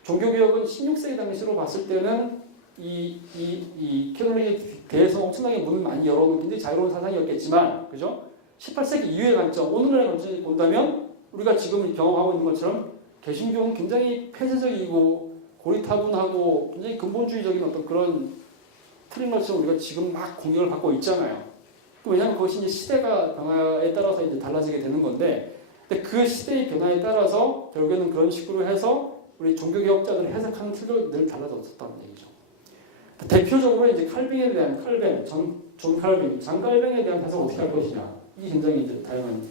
종교개혁은 16세기 당시로 봤을 때는 이 캐톨릭에 대해서 엄청나게 문을 많이 열어놓은 굉장히 자유로운 사상이었겠지만, 그죠? 18세기 이후의 관점, 오늘날의 관점을 본다면 우리가 지금 경험하고 있는 것처럼 개신교는 굉장히 폐쇄적이고 고리타분하고 굉장히 근본주의적인 어떤 그런 틀인 것처럼 우리가 지금 막 공격을 받고 있잖아요. 왜냐하면 그것이 이제 시대가 변화에 따라서 이제 달라지게 되는 건데, 근데 그 시대의 변화에 따라서 결국에는 그런 식으로 해서 우리 종교개혁자들을 해석하는 틀도 늘 달라졌었다는 얘기죠. 대표적으로 이제 칼뱅에 대한 존 칼뱅에 대한 해석 어떻게 할 것이냐. 이게 굉장히 이제 다양한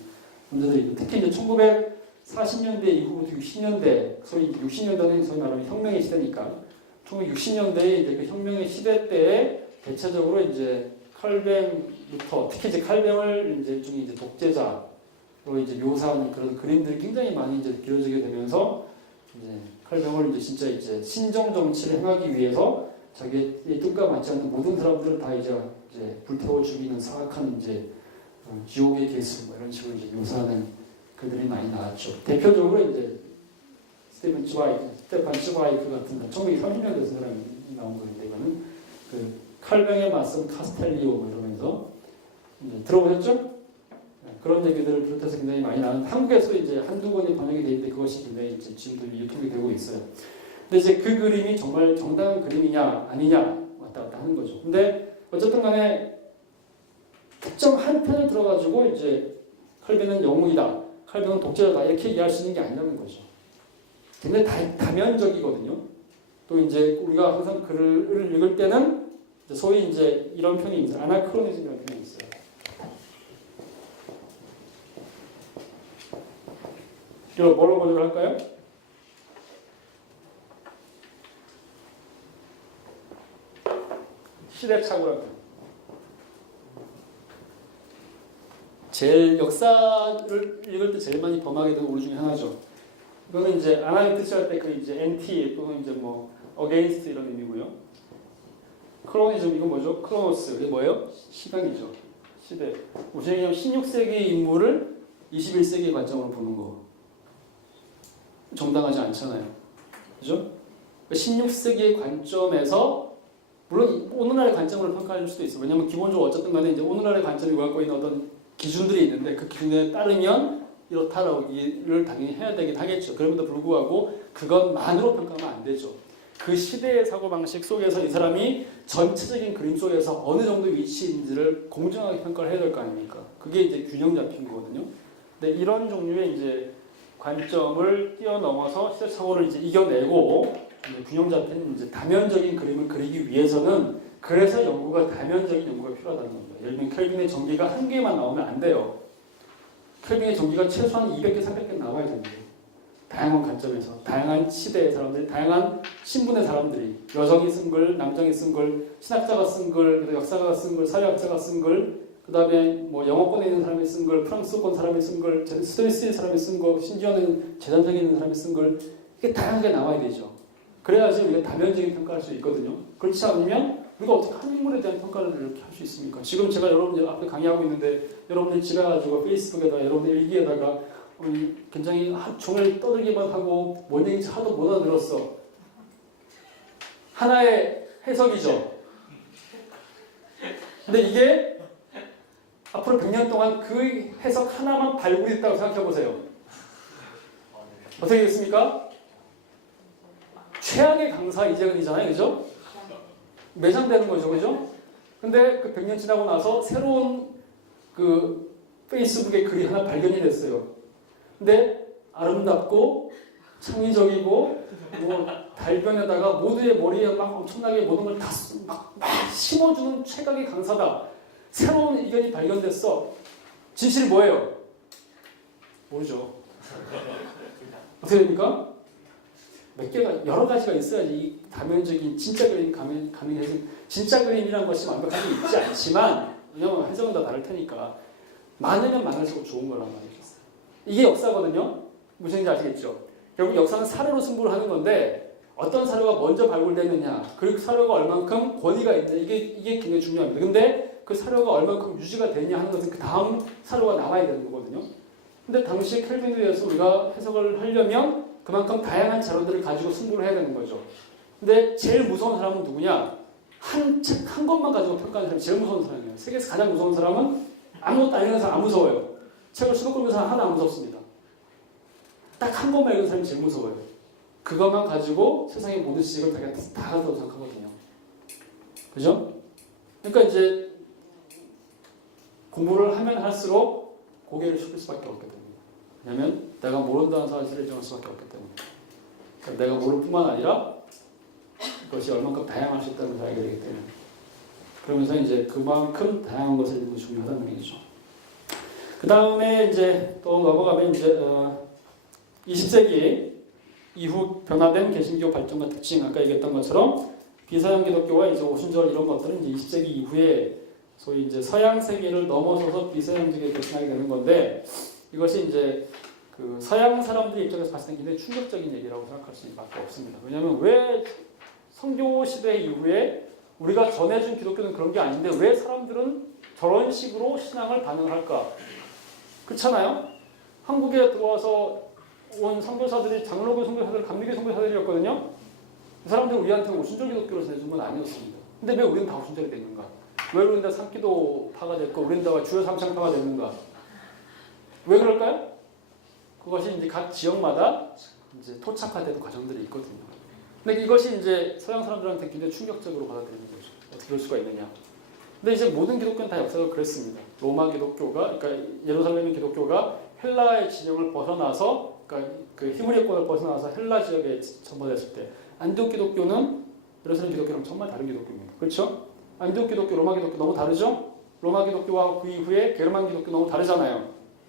문제들이 있고 특히 이제 1940년대 이후부터 60년대 소위 60년대는 소위 말하면 혁명의 시대니까 1960년대에 이제 그 혁명의 시대 때에 대체적으로 이제 칼뱅부터 특히 이제 칼뱅을 이제 중에 이제 독재자로 이제 묘사하는 그런 그림들이 굉장히 많이 이제 그려지게 되면서 이제 칼뱅을 이제 진짜 이제 신정 정치를 행하기 위해서 자기의 뜻과 맞지 않는 모든 사람들을 다 이제 불태워 죽이는 사악한 이제 지옥의 개수 뭐 이런 식으로 이제 묘사하는 글들이 많이 나왔죠. 대표적으로 이제 스테판 츠바이크 같은 1930년대 사람이 나온 건데 이거는 그 칼뱅에 맞선 카스텔리오 뭐 이러면서 이제 들어보셨죠? 그런 얘기들을 비롯해서 굉장히 많이 나는 한국에서 이제 한두 권이 번역이 되어 있는데 그것이 굉장히 이제 지금도 유통이 되고 있어요. 근데 이제 그 그림이 정말 정당한 그림이냐 아니냐 왔다 갔다 하는 거죠. 근데 어쨌든 간에 특정 한 편을 들어가지고 이제 칼뱅은 영웅이다, 칼뱅은 독재자다 이렇게 이해할 수 있는 게 아니라는 거죠. 근데 다면적이거든요. 또 이제 우리가 항상 글을 읽을 때는 소위 이제 이런 편이 있어요. 아나크로니즘이라는 편이 있어요. 이걸 뭐로 번역을 할까요? 시대착오라는 편. 제일 역사를 읽을 때 제일 많이 범하게 되는 오류 중에 하나죠. 이거는 이제 아나리티스 할 때 그 이제 NT 또는 이제 뭐 against 이런 의미고요. 크로니즘 이건 뭐죠? 크로노스 이게 뭐예요? 시간이죠. 시대. 우리는 16세기 인물을 21세기 관점으로 보는 거 정당하지 않잖아요. 그죠? 16세기의 관점에서 물론 오늘날의 관점으로 평가할 수도 있어요. 왜냐하면 기본적으로 어쨌든 간에 이제 오늘날의 관점이 갖고 있는 어떤 기준들이 있는데 그 기준에 따르면 이렇다라고를 당연히 해야 되긴 하겠죠. 그럼에도 불구하고 그것만으로 평가하면 안 되죠. 그 시대의 사고방식 속에서 이 사람이 전체적인 그림 속에서 어느 정도 위치인지를 공정하게 평가를 해야 될 거 아닙니까? 그게 이제 균형 잡힌 거거든요. 근데 이런 종류의 이제 관점을 뛰어넘어서 시대착오를 이제 이겨내고 균형 잡힌 이제 다면적인 그림을 그리기 위해서는 그래서 연구가 다면적인 연구가 필요하다는 겁니다. 예를 들면 켈빈의 전기가 한 개만 나오면 안 돼요. 켈빈의 전기가 최소한 200개, 300개 나와야 됩니다. 다양한 관점에서 다양한 시대의 사람들이 다양한 신분의 사람들이 여성이 쓴 글, 남성이 쓴 글, 신학자가 쓴 글, 역사가가 쓴 글, 사회학자가 쓴 글, 그 다음에 뭐 영어권에 있는 사람이 쓴 글, 프랑스권 사람이 쓴 글, 스위스의 사람이 쓴 거, 심지어는 재단성에 있는 사람이 쓴 글, 이게 다양하게 나와야 되죠. 그래야지 우리가 다면적인 평가할 수 있거든요. 그렇지 않으면 우리가 어떻게 한 인물에 대한 평가를 이렇게 할 수 있습니까? 지금 제가 여러분들 앞에 강의하고 있는데 여러분들 집에 가지고 페이스북에다 여러분들 일기에다가 굉장히 종일 떠들기만 하고 뭔 얘기인지 하도 못 알아들었어. 하나의 해석이죠. 근데 이게 앞으로 100년 동안 그 해석 하나만 발굴했다고 생각해 보세요. 어떻게 되겠습니까? 최악의 강사 이재근이잖아요. 그죠? 매장되는 거죠. 그죠? 근데 그 100년 지나고 나서 새로운 그 페이스북의 글이 하나 발견이 됐어요. 근데 아름답고 창의적이고 뭐 달변에다가 모두의 머리에 막 엄청나게 모든 걸 다 막 심어주는 최강의 강사다. 새로운 의견이 발견됐어. 진실이 뭐예요? 모르죠. 어떻게 됩니까? 몇 개가 여러 가지가 있어야지 이 다면적인 진짜 그림 가능해서 진짜 그림이란 것이 완벽하게 있지 않지만 왜냐면 해석은 다 다를 테니까 많으면 많을수록 좋은 거란 말이죠. 이게 역사거든요. 무슨 얘기인지 아시겠죠? 결국 역사는 사료로 승부를 하는 건데 어떤 사료가 먼저 발굴됐느냐 그 사료가 얼만큼 권위가 있느냐 이게 굉장히 중요합니다. 근데 그 사료가 얼만큼 유지가 되냐 하는 것은 그 다음 사료가 나와야 되는 거거든요. 근데 당시 켈빈에 대해서 우리가 해석을 하려면 그만큼 다양한 자료들을 가지고 승부를 해야 되는 거죠. 근데 제일 무서운 사람은 누구냐? 책 한 권만 가지고 평가하는 사람이 제일 무서운 사람이에요. 세계에서 가장 무서운 사람은 아무것도 안 읽는 사람 안 무서워요. 책을 수도 끄는 사람 하나 안 무섭습니다. 딱 한 권만 읽는 사람이 제일 무서워요. 그것만 가지고 세상의 모든 지식을 다 가졌다고 생각하거든요. 그죠? 그러니까 이제 공부를 하면 할수록 고개를 숙일 수밖에 없게 됩니다. 왜냐하면 내가 모른다는 사실을 인정할 수밖에 없기 때문에. 그러니까 내가 모를 뿐만 아니라 그것이 얼만큼 다양할 수 있다는 걸 알게 되기 때문에. 그러면서 이제 그만큼 다양한 것을 읽는 게 중요하다는 얘기죠. 그 다음에 이제 또 넘어가면 이제 20세기 이후 변화된 개신교 발전과 특징, 아까 얘기했던 것처럼 비서양 기독교와 이제 오순절 이런 것들은 이제 20세기 이후에 소위 이제 서양 세계를 넘어서서 비서양적에 개신하게 되는 건데, 이것이 이제 그 서양 사람들 입장에서 봤을 때 굉장히 충격적인 얘기라고 생각할 수밖에 없습니다. 왜냐하면 왜 선교 시대 이후에 우리가 전해준 기독교는 그런 게 아닌데 왜 사람들은 저런 식으로 신앙을 반응할까? 그렇잖아요. 한국에 들어와서 온 선교사들이 장로교 선교사들, 감리교 선교사들이었거든요. 그 사람들은 우리한테는 오순절 기독교를 전해준 건 아니었습니다. 근데 왜 우리는 다 오순절이 됐는가? 왜 우리는 다 삼기도파가 됐고 우리는 다 주여 삼창파가 됐는가? 왜 그럴까요? 그것이 이제 각 지역마다 이제 토착화되는 과정들이 있거든요. 근데 이것이 이제 서양 사람들한테 굉장히 충격적으로 받아들이는 거죠. 어떻게 그럴 수가 있느냐? 근데 이제 모든 기독교는 다 역사가 그랬습니다. 로마 기독교가, 그러니까 예루살렘 기독교가 헬라의 진영을 벗어나서, 그러니까 그 히브리권을 벗어나서 헬라 지역에 전파됐을 때, 안디옥 기독교는 예루살렘 기독교랑 정말 다른 기독교입니다. 그렇죠? 안디옥 기독교, 로마 기독교 너무 다르죠? 로마 기독교와 그 이후에 게르만 기독교 너무 다르잖아요.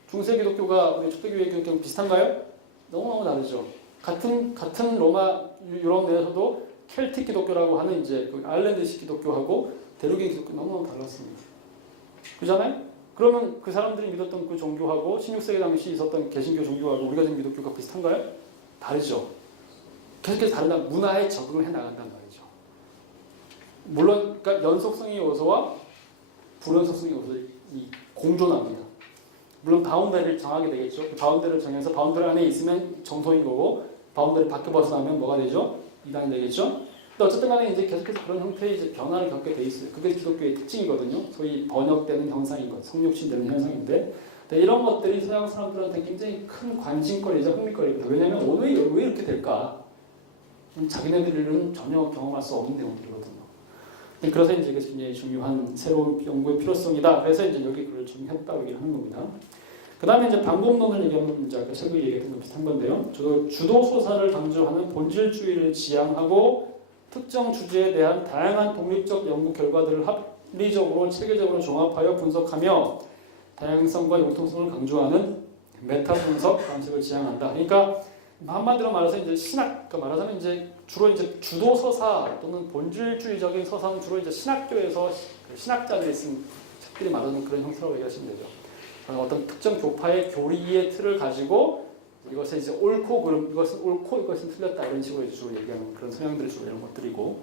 중세 기독교가 우리 초대교회 기독교랑 비슷한가요? 너무너무 다르죠. 같은 로마 유럽 내에서도 켈틱 기독교라고 하는 이제 그 아일랜드식 기독교하고 대륙의 기독교 너무너무 달랐습니다. 그잖아요? 그러면 그 사람들이 믿었던 그 종교하고 16세기 당시 있었던 개신교 종교하고 우리가 지금 기독교가 비슷한가요? 다르죠. 계속해서 다른 문화에 적응을 해 나간단 말이죠. 물론 그러니까 연속성의 요소와 불연속성의 요소들이 공존합니다. 물론 바운더리를 정하게 되겠죠. 그 바운더리를 정해서 바운더리 안에 있으면 정통인 거고 바운더리 밖에 벗어나면 뭐가 되죠? 이단이 되겠죠. 근데 어쨌든 간에 이제 계속해서 그런 형태의 이제 변화를 겪게 돼 있어요. 그게 기독교의 특징이거든요. 소위 번역되는 현상인 것, 성육신되는 현상인데, 이런 것들이 서양 사람들한테 굉장히 큰 관심거리죠, 흥미거리입니다. 왜냐하면 왜 이렇게 될까? 자기네들은 전혀 경험할 수 없는 내용들이거든요. 그래서 이제 이게 굉장히 중요한 새로운 연구의 필요성이다. 그래서 이제 여기 글을 정리했다고 얘기를 하는 겁니다. 그 다음에 이제 방법론을 얘기하면 이제 아까 설교 얘기했던 거 비슷한 건데요. 주도 소사를 강조하는 본질주의를 지향하고 특정 주제에 대한 다양한 독립적 연구 결과들을 합리적으로 체계적으로 종합하여 분석하며 다양성과 융통성을 강조하는 메타 분석 방식을 지향한다. 그러니까 한마디로 말해서 이제 신학, 그러니까 말하자면 이제 주로 이제 주도 서사 또는 본질주의적인 서사는 주로 이제 신학교에서 신학자들이 쓴 책들이 말하는 그런 형태라고 얘기하시면 되죠. 어떤 특정 교파의 교리의 틀을 가지고 이것을 이제 옳고 그름, 이것은 옳고 이것은 틀렸다 이런 식으로 주로 얘기하는 그런 성향들이 주로 이런 것들이고,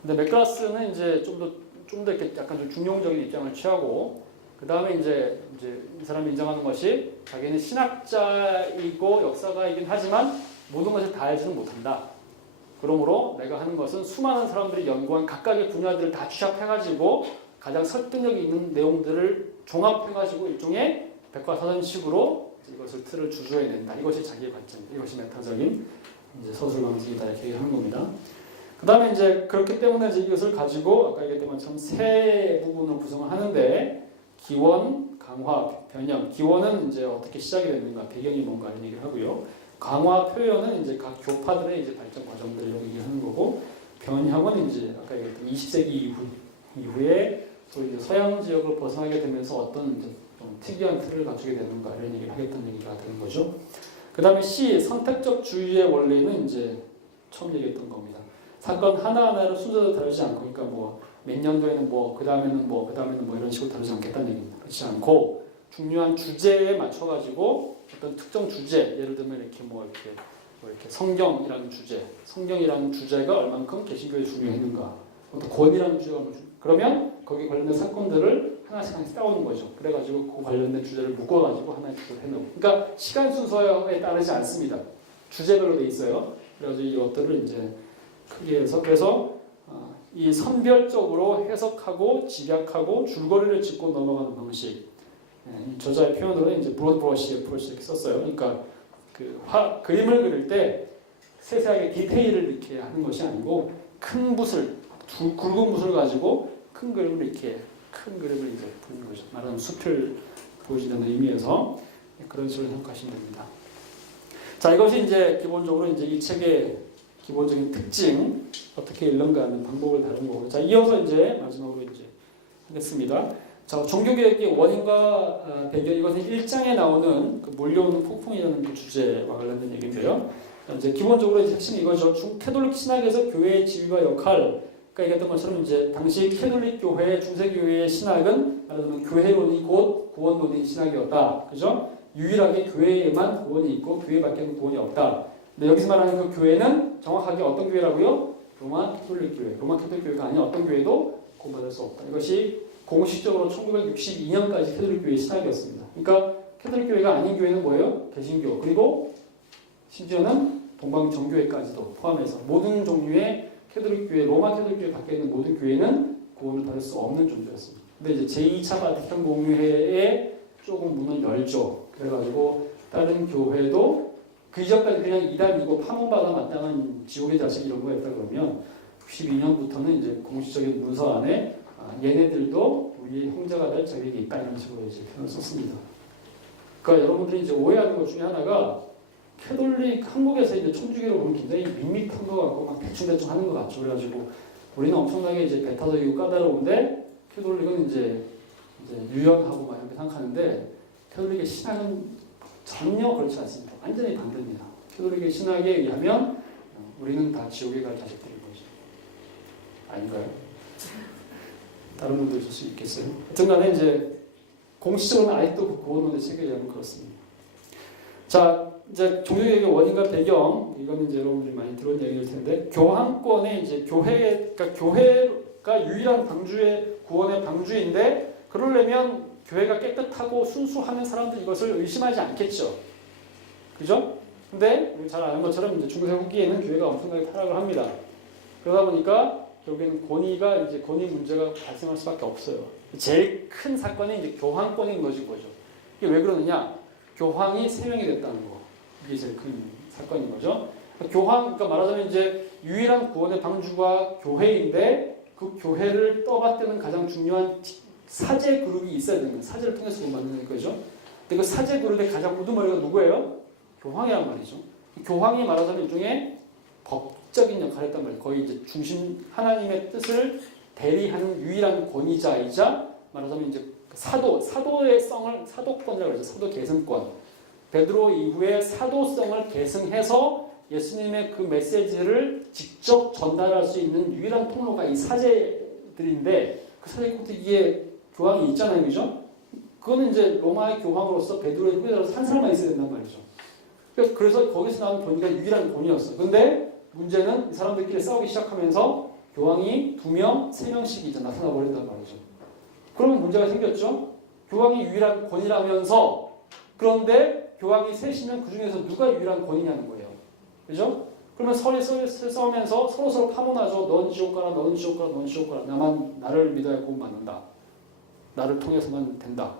근데 맥클라스는 이제 좀 더 이렇게 약간 좀 중용적인 입장을 취하고, 그 다음에 이제 이 사람이 인정하는 것이 자기는 신학자이고 역사가이긴 하지만 모든 것을 다 알지는 못한다. 그러므로 내가 하는 것은 수많은 사람들이 연구한 각각의 분야들을 다 취합해가지고 가장 설득력 있는 내용들을 종합해가지고 일종의 백과사전식으로 이것을 틀을 주조해낸다. 이것이 자기의 관점입니다. 이것이 메타적인 이제 서술 방식이다 이렇게 얘기하는 겁니다. 그 다음에 이제 그렇기 때문에 이제 이것을 가지고 아까 얘기했던 것처럼 세 부분을 구성을 하는데, 기원, 강화, 변형. 기원은 이제 어떻게 시작이 됐는가, 배경이 뭔가 이런 얘기를 하고요. 강화, 표현은 이제 각 교파들의 이제 발전 과정들을 얘기하는 거고, 변형은 이제 아까 얘기했던 20세기 이후에 소위 서양 지역을 벗어나게 되면서 어떤 이제 좀 특이한 틀을 갖추게 되는가 이런 얘기를 하겠다는 얘기가 되는 거죠. 그 다음에 C, 선택적 주의의 원리는 이제 처음 얘기했던 겁니다. 사건 하나하나를 순서대로 다루지 않고, 그러니까 뭐 몇 년도에는 뭐, 그 다음에는 뭐, 그 다음에는 뭐 이런 식으로 다루지 않겠다는 얘기입니다. 그렇지 않고 중요한 주제에 맞춰가지고 어떤 특정 주제, 예를 들면 이렇게 이렇게 성경이라는 주제, 성경이라는 주제가 얼만큼 개신교에 중요했는가, 어떤 권이라는 주제가 그러면 거기 관련된 사건들을 하나씩 따오는 거죠. 그래가지고 그 관련된 주제를 묶어가지고 하나의 주제를 해놓고, 그러니까 시간 순서에 따르지 않습니다. 주제별로 돼 있어요. 그래가지고 이것들을 이제 크게 해서, 그래서 이 선별적으로 해석하고 집약하고 줄거리를 짚고 넘어가는 방식. 이 저자의 표현으로는 이제 브로드 브러쉬 어프로치 이렇게 썼어요. 그러니까 그림을 그릴 때 세세하게 디테일을 이렇게 하는 것이 아니고 큰 붓을, 굵은 붓을 가지고 큰 그림을 이제 그리는 거죠. 말하자면 숲을 보여준다는 의미에서 그런 식으로 생각하시면 됩니다. 자, 이것이 이제 기본적으로 이제 이 책의 기본적인 특징, 어떻게 읽는가 하는 방법을 다룬 거고. 자, 이어서 이제 마지막으로 이제 하겠습니다. 자, 종교개혁의 원인과 배경, 이것은 1장에 나오는 그 몰려오는 폭풍이라는 그 주제와 관련된 얘기인데요. 이제 기본적으로 이제 핵심이 이거죠. 캐톨릭 신학에서 교회의 지위와 역할, 그러니까 얘기했던 것처럼 이제 당시 캐톨릭 교회, 중세교회의 신학은 말하자면 교회론이 곧 구원론인 신학이었다. 그죠? 유일하게 교회에만 구원이 있고 교회밖에는 구원이 없다. 근데 여기서 말하는 그 교회는 정확하게 어떤 교회라고요? 로마 캐톨릭 교회. 로마 캐톨릭 교회가 아닌 어떤 교회도 구원받을 수 없다. 이것이 공식적으로 1962년까지 캐톨릭 교회의 신학이었습니다. 그러니까 캐톨릭 교회가 아닌 교회는 뭐예요? 개신교. 그리고 심지어는 동방정교회까지도 포함해서 모든 종류의 캐톨릭 교회, 로마 캐톨릭 교회 밖에 있는 모든 교회는 구원을 받을 수 없는 존재였습니다. 근데 이제 제2차 바티칸 공회에 조금 문을 열죠. 그래가지고 다른 교회도 그 이전까지 그냥 이단이고 파문받아 마땅한 지옥의 자식 이런 거였다 그러면 92년부터는 이제 공식적인 문서 안에 얘네들도 우리의 형제가 될 자격이 있다 이런 식으로 이제 표현을 썼습니다. 그러니까 여러분들이 이제 오해하는 것 중에 하나가 캐톨릭 한국에서 이제 천주교를 보면 굉장히 밋밋한 것 같고 막 대충대충 하는 것 같죠. 그래가지고 우리는 엄청나게 이제 배 타서 이거 까다로운데 캐톨릭은 이제 유연하고 막 이렇게 생각하는데 캐톨릭의 신학은 전혀 그렇지 않습니다. 완전히 반대입니다. 캐톨릭의 신학에 의하면 우리는 다 지옥에 갈 자식들인 거죠. 아닌가요? 다른 분도 있을 수 있겠어요. 하여튼 간에 이제 공식적으로는 아직도 그 구원론의 체계에 의하면 그렇습니다. 자, 이제 종교개혁의 원인과 배경, 이거는 이제 여러분들이 많이 들은 얘기일 텐데, 교황권의 이제 그러니까 교회가 유일한 방주의 구원의 방주인데, 그러려면 교회가 깨끗하고 순수하면 사람들이 이것을 의심하지 않겠죠. 그죠? 근데 잘 아는 것처럼 이제 중세 후기에는 교회가 엄청나게 타락을 합니다. 그러다 보니까 결국에는 권위 문제가 발생할 수밖에 없어요. 제일 큰 사건이 이제 교황권이 무너진 거죠. 이게 왜 그러느냐? 교황이 3명이 됐다는 거. 이게 제일 큰 사건인 거죠. 그러니까 말하자면 이제 유일한 구원의 방주가 교회인데 그 교회를 떠받드는 가장 중요한 사제 그룹이 있어야 되는 거예요. 사제를 통해서 만드는 거죠. 근데 그 사제 그룹의 가장 우두머리가 누구예요? 교황이란 말이죠. 교황이 말하자면 일종의 법적인 역할을 했단 말이에요. 거의 이제 하나님의 뜻을 대리하는 유일한 권위자이자 말하자면 이제 사도의 성을 사도권이라고 그러죠. 사도 계승권. 베드로 이후에 사도성을 계승해서 예수님의 그 메시지를 직접 전달할 수 있는 유일한 통로가 이 사제들인데 그 사제 끝에 이게 교황이 있잖아요, 그죠? 그거는 이제 로마의 교황으로서 베드로의 후계자로서 한 사람만 있어야 된단 말이죠. 그래서 거기서 나온 권위가 유일한 권위였어. 근데 문제는 이 사람들끼리 싸우기 시작하면서 교황이 2명, 3명씩 이제 나타나 버린단 말이죠. 그러면 문제가 생겼죠. 교황이 유일한 권위라면서 그런데 교황이 셋이면 그 중에서 누가 유일한 권위냐는 거예요. 그죠? 그러면 서로 싸우면서 서로 파문하죠. 넌 지옥 가라, 너는 지옥 가라, 너는 지옥 가라. 나를 믿어야 구원받는다. 나를 통해서만 된다.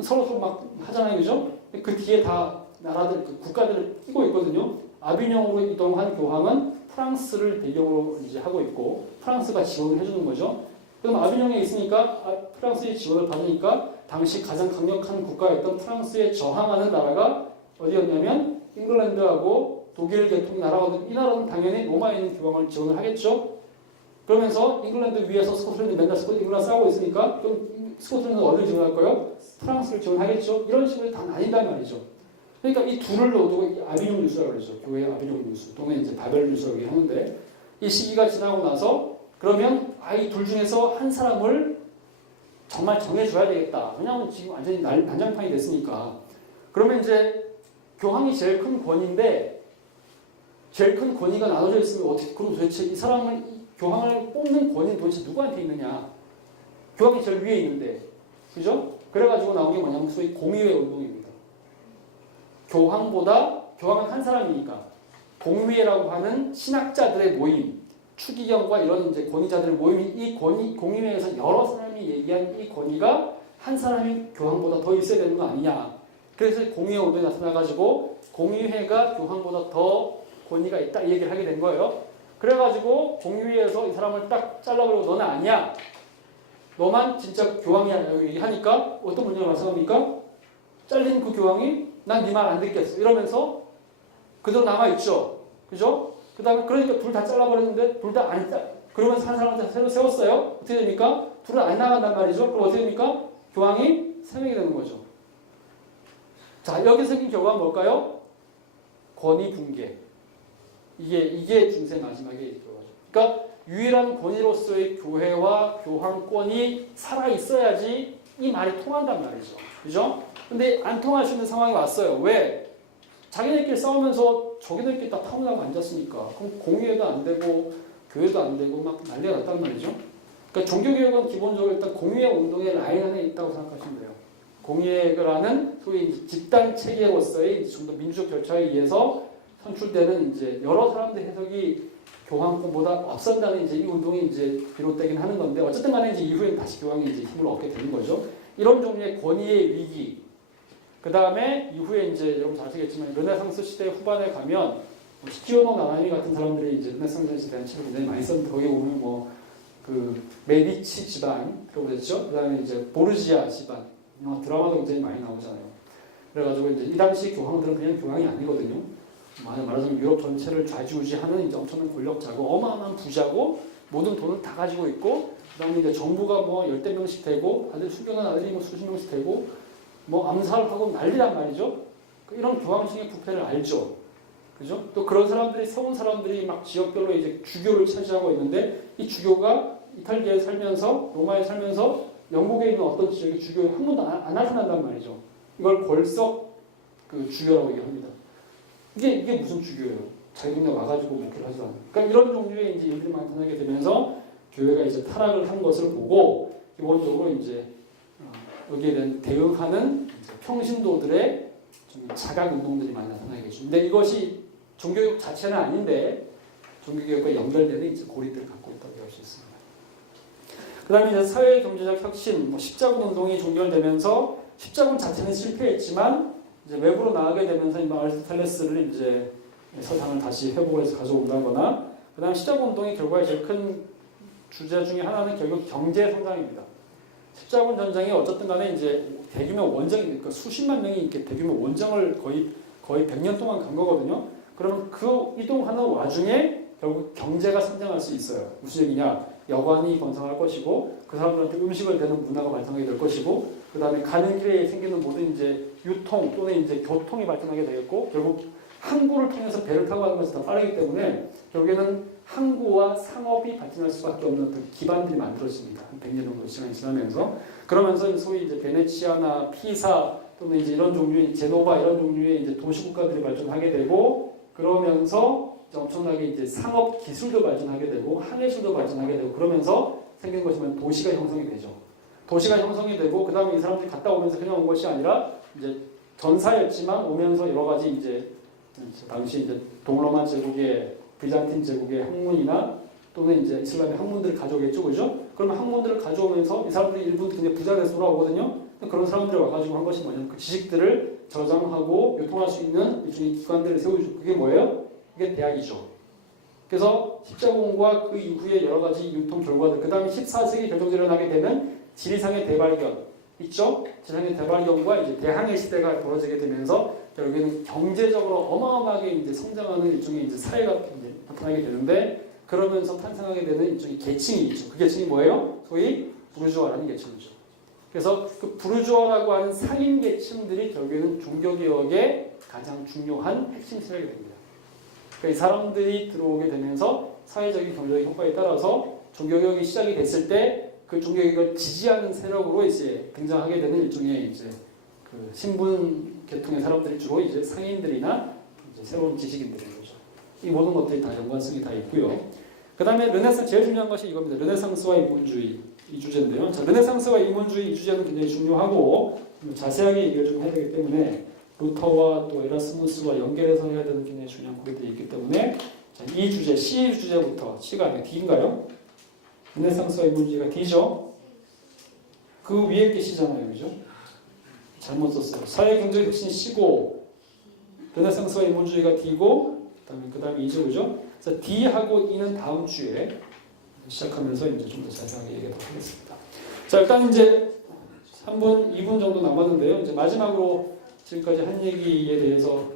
서로 막 하잖아요, 그죠? 그 뒤에 다 나라들, 그 국가들을 끼고 있거든요. 아비뇽으로 이동한 교황은 프랑스를 배경으로 이제 하고 있고 프랑스가 지원을 해주는 거죠. 그럼 아비뇽에 있으니까 프랑스의 지원을 받으니까 당시 가장 강력한 국가였던 프랑스에 저항하는 나라가 어디였냐면 잉글랜드하고 독일 계통의 나라거든요. 이 나라는 당연히 로마에 있는 교황을 지원을 하겠죠. 그러면서 잉글랜드 위에서 스코틀랜드 맨날 잉글랜드 싸우고 있으니까 그럼 스코틀랜드는 어디를 지원할 거예요? 프랑스를 지원하겠죠. 이런 식으로 다 나뉜단 말이죠. 그러니까 이 둘을 놓고 아비뇽 뉴스라고 그러죠. 교회의 아비뇽 뉴스 또는 이제 바벨 뉴스라고 하는데 이 시기가 지나고 나서 그러면 이 둘 중에서 한 사람을 정말 정해줘야 되겠다. 왜냐하면 지금 완전히 난장판이 됐으니까. 그러면 이제 교황이 제일 큰 권위인데 제일 큰 권위가 나눠져 있으면 어떻게 그럼 도대체 이 사람을 교황을 뽑는 권위는 도대체 누구한테 있느냐? 교황이 제일 위에 있는데, 그죠? 그래가지고 나온 게 뭐냐면 소위 공의회 운동입니다. 교황은 한 사람이니까 공의회라고 하는 신학자들의 모임, 추기경과 이런 이제 권위자들의 모임이 이 공의회에서 여러 사람이 얘기한 이 권위가 한 사람이 교황보다 더 있어야 되는 거 아니냐? 그래서 공의회 운동이 나타나가지고 공의회가 교황보다 더 권위가 있다 이 얘기를 하게 된 거예요. 그래가지고 공의회에서 이 사람을 딱 잘라버리고 너는 아니야. 너만 진짜 교황이야. 여기 하니까 어떤 문제가 발생합니까? 잘린 그 교황이 난 네 말 안 듣겠어. 이러면서 그대로 남아있죠. 그죠? 그 다음에 그러니까 둘 다 잘라버렸는데 둘 다 안 그러면서 한 사람한테 새로 세웠어요. 어떻게 됩니까? 둘은 안 나간단 말이죠. 그럼 어떻게 됩니까? 교황이 3명이 되는 거죠. 자, 여기 생긴 결과가 뭘까요? 권위 붕괴. 이게 중세 마지막의 결과죠. 그러니까 유일한 권위로서의 교회와 교황권이 살아 있어야지 이 말이 통한단 말이죠. 그죠? 근데 안 통할 수 있는 상황이 왔어요. 왜? 자기네끼리 싸우면서 저기들끼리 다 타문하고 앉았으니까. 그럼 공의회도 안 되고 교회도 안 되고 막 난리가 났단 말이죠. 그러니까 종교개혁은 기본적으로 일단 공의회 운동의 라인 안에 있다고 생각하시면 돼요. 공의회라는 소위 집단 체계로서의 좀 더 민주적 절차에 의해서 선출되는 이제 여러 사람들의 해석이 교황권보다 앞선다는 이제 이 운동이 이제 비롯되긴 하는 건데 어쨌든 간에 이제 이후에 다시 교황이 이제 힘을 얻게 되는 거죠. 이런 종류의 권위의 위기. 그 다음에 이후에 이제 여러분 잘 아시겠지만 르네상스 시대 후반에 가면 스키오노 나나미 같은 사람들이 이제 르네상스 시대에 책을 굉장히 많이 썼는데 거기에 보면 뭐 그 메디치 집안 그러죠. 그 다음에 이제 보르지아 집안 드라마도 굉장히 많이 나오잖아요. 그래가지고 이제 이 당시 교황들은 그냥 교황이 아니거든요. 말하자면 유럽 전체를 좌지우지하는 이제 엄청난 권력자고 어마어마한 부자고 모든 돈을 다 가지고 있고 그다음에 이제 정부가 뭐 10대 명씩 되고 아들 수경한 아들이 뭐 수십 명씩 되고 뭐 암살하고 난리란 말이죠. 이런 교황층의 부패를 알죠. 그죠? 또 그런 사람들이 세운 사람들이 막 지역별로 이제 주교를 차지하고 있는데 이 주교가 이탈리아에 살면서 로마에 살면서 영국에 있는 어떤 지역에 주교에 한 번도 안 나타난단 말이죠. 이걸 골석 그 주교라고 얘기합니다. 이게 무슨 주교예요? 자기 동네 와가지고 목회를 하지도 않아요. 그러니까 이런 종류의 이제 일들이 나타나게 되면서 교회가 이제 타락을 한 것을 보고 기본적으로 이제 여기에 대한 대응하는 평신도들의 좀 자각 운동들이 많이 나타나게 되죠. 근데 이것이 종교개혁 자체는 아닌데 종교개혁과 연결되는 이제 고리들을 갖고 있다고 할 수 있습니다. 그다음에 이제 사회 경제적 혁신, 뭐 십자군 운동이 종결되면서 십자군 자체는 실패했지만 이제 외부로 나가게 되면서 아리스토텔레스를 이제 서상을 다시 회복을 해서 가져온다거나 그다음 십자군 운동의 결과의 제일 큰 주제 중에 하나는 결국 경제 성장입니다. 십자군 전쟁이 어쨌든 간에 이제 대규모 원정, 그러니까 수십만 명이 이렇게 대규모 원정을 거의 100년 동안 간 거거든요. 그러면 그 이동하는 와중에 결국 경제가 성장할 수 있어요. 무슨 얘기냐? 여관이 번성할 것이고 그 사람들한테 음식을 대는 문화가 발전하게 될 것이고 그 다음에 가는 길에 생기는 모든 이제 유통 또는 이제 교통이 발전하게 되겠고 결국 항구를 통해서 배를 타고 가는 것이 더 빠르기 때문에 결국에는 항구와 상업이 발전할 수밖에 없는 그 기반들이 만들어집니다. 한 100년 정도 시간이 지나면서 그러면서 소위 이제 베네치아나 피사 또는 이제 이런 종류의 제노바 이런 종류의 이제 도시국가들이 발전하게 되고 그러면서 이제 엄청나게 이제 상업 기술도 발전하게 되고 항해술도 발전하게 되고 그러면서 생긴 것이면 도시가 형성이 되죠. 도시가 형성이 되고 그 다음에 이 사람들이 갔다 오면서 그냥 온 것이 아니라 이제 전사였지만 오면서 여러 가지 이제 당시 이제 동로마 제국의 비잔틴 제국의 학문이나 또는 이제 이슬람의 학문들을 가져오겠죠, 그죠? 그러면 학문들을 가져오면서 이 사람들이 일부 굉장히 부자 돼서 돌아오거든요. 그런 사람들이 와가지고 한 것이 뭐냐면 그 지식들을 저장하고 유통할 수 있는 일종의 기관들을 세우죠. 그게 뭐예요? 그게 대학이죠. 그래서 십자군과 그 이후에 여러 가지 유통 결과들, 그 다음에 14세기 결정적으로 일어나게 되면 지리상의 대발견 있죠? 지리상의 대발견과 이제 대항해 시대가 벌어지게 되면서 결국에는 경제적으로 어마어마하게 이제 성장하는 일종의 이제 사회가 이제 나타나게 되는데 그러면서 탄생하게 되는 일종의 계층이 있죠. 그 계층이 뭐예요? 소위 부르주아라는 계층이죠. 그래서 그 부르주아라고 하는 상인 계층들이 결국에는 종교개혁의 가장 중요한 핵심 세력이 됩니다. 그러니까 이 사람들이 들어오게 되면서 사회적인 경제적 효과에 따라서 종교개혁이 시작이 됐을 때 그 종교개혁을 지지하는 세력으로 이제 등장하게 되는 일종의 이제 그 신분 계통의 사람들이 주로 이제 상인들이나 이제 새로운 지식인들인 거죠. 이 모든 것들이 다 연관성이 다 있고요. 그 다음에 르네상스 제일 중요한 것이 이겁니다. 르네상스와 인문주의 이 주제인데요. 자, 르네상스와 인문주의 이 주제는 굉장히 중요하고 자세하게 얘기를 좀 해야 되기 때문에 루터와 또 에라스무스와 연결해서 해야 되는 굉장히 중요한 고리들이 있기 때문에 자, 이 주제, C 주제부터 C가 아니라 D인가요? 르네상스와 인문주의가 D죠? 그 위에 게 C잖아요. 그죠? 잘못 썼어요. 사회경제적 혁신 C고 르네상스와 인문주의가 D고 그 다음에 E죠. 그죠? 그래서 D하고 E는 다음 주에 시작하면서 이제 좀 더 자세하게 얘기하도록 하겠습니다. 자, 일단 이제 3분, 2분 정도 남았는데요. 이제 마지막으로 지금까지 한 얘기에 대해서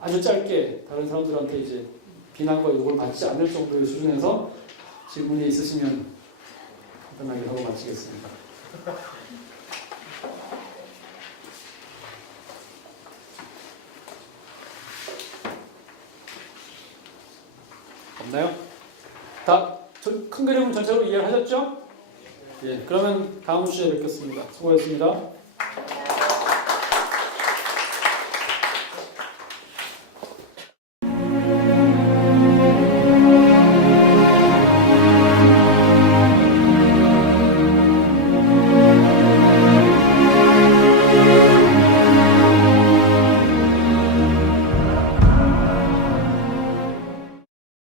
아주 짧게 다른 사람들한테 이제 비난과 욕을 받지 않을 정도의 수준에서 질문이 있으시면 간단하게 하고 마치겠습니다. 맞나요? 다 큰 그림은 전체적으로 이해를 하셨죠? 예, 그러면 다음 주에 뵙겠습니다. 수고하셨습니다.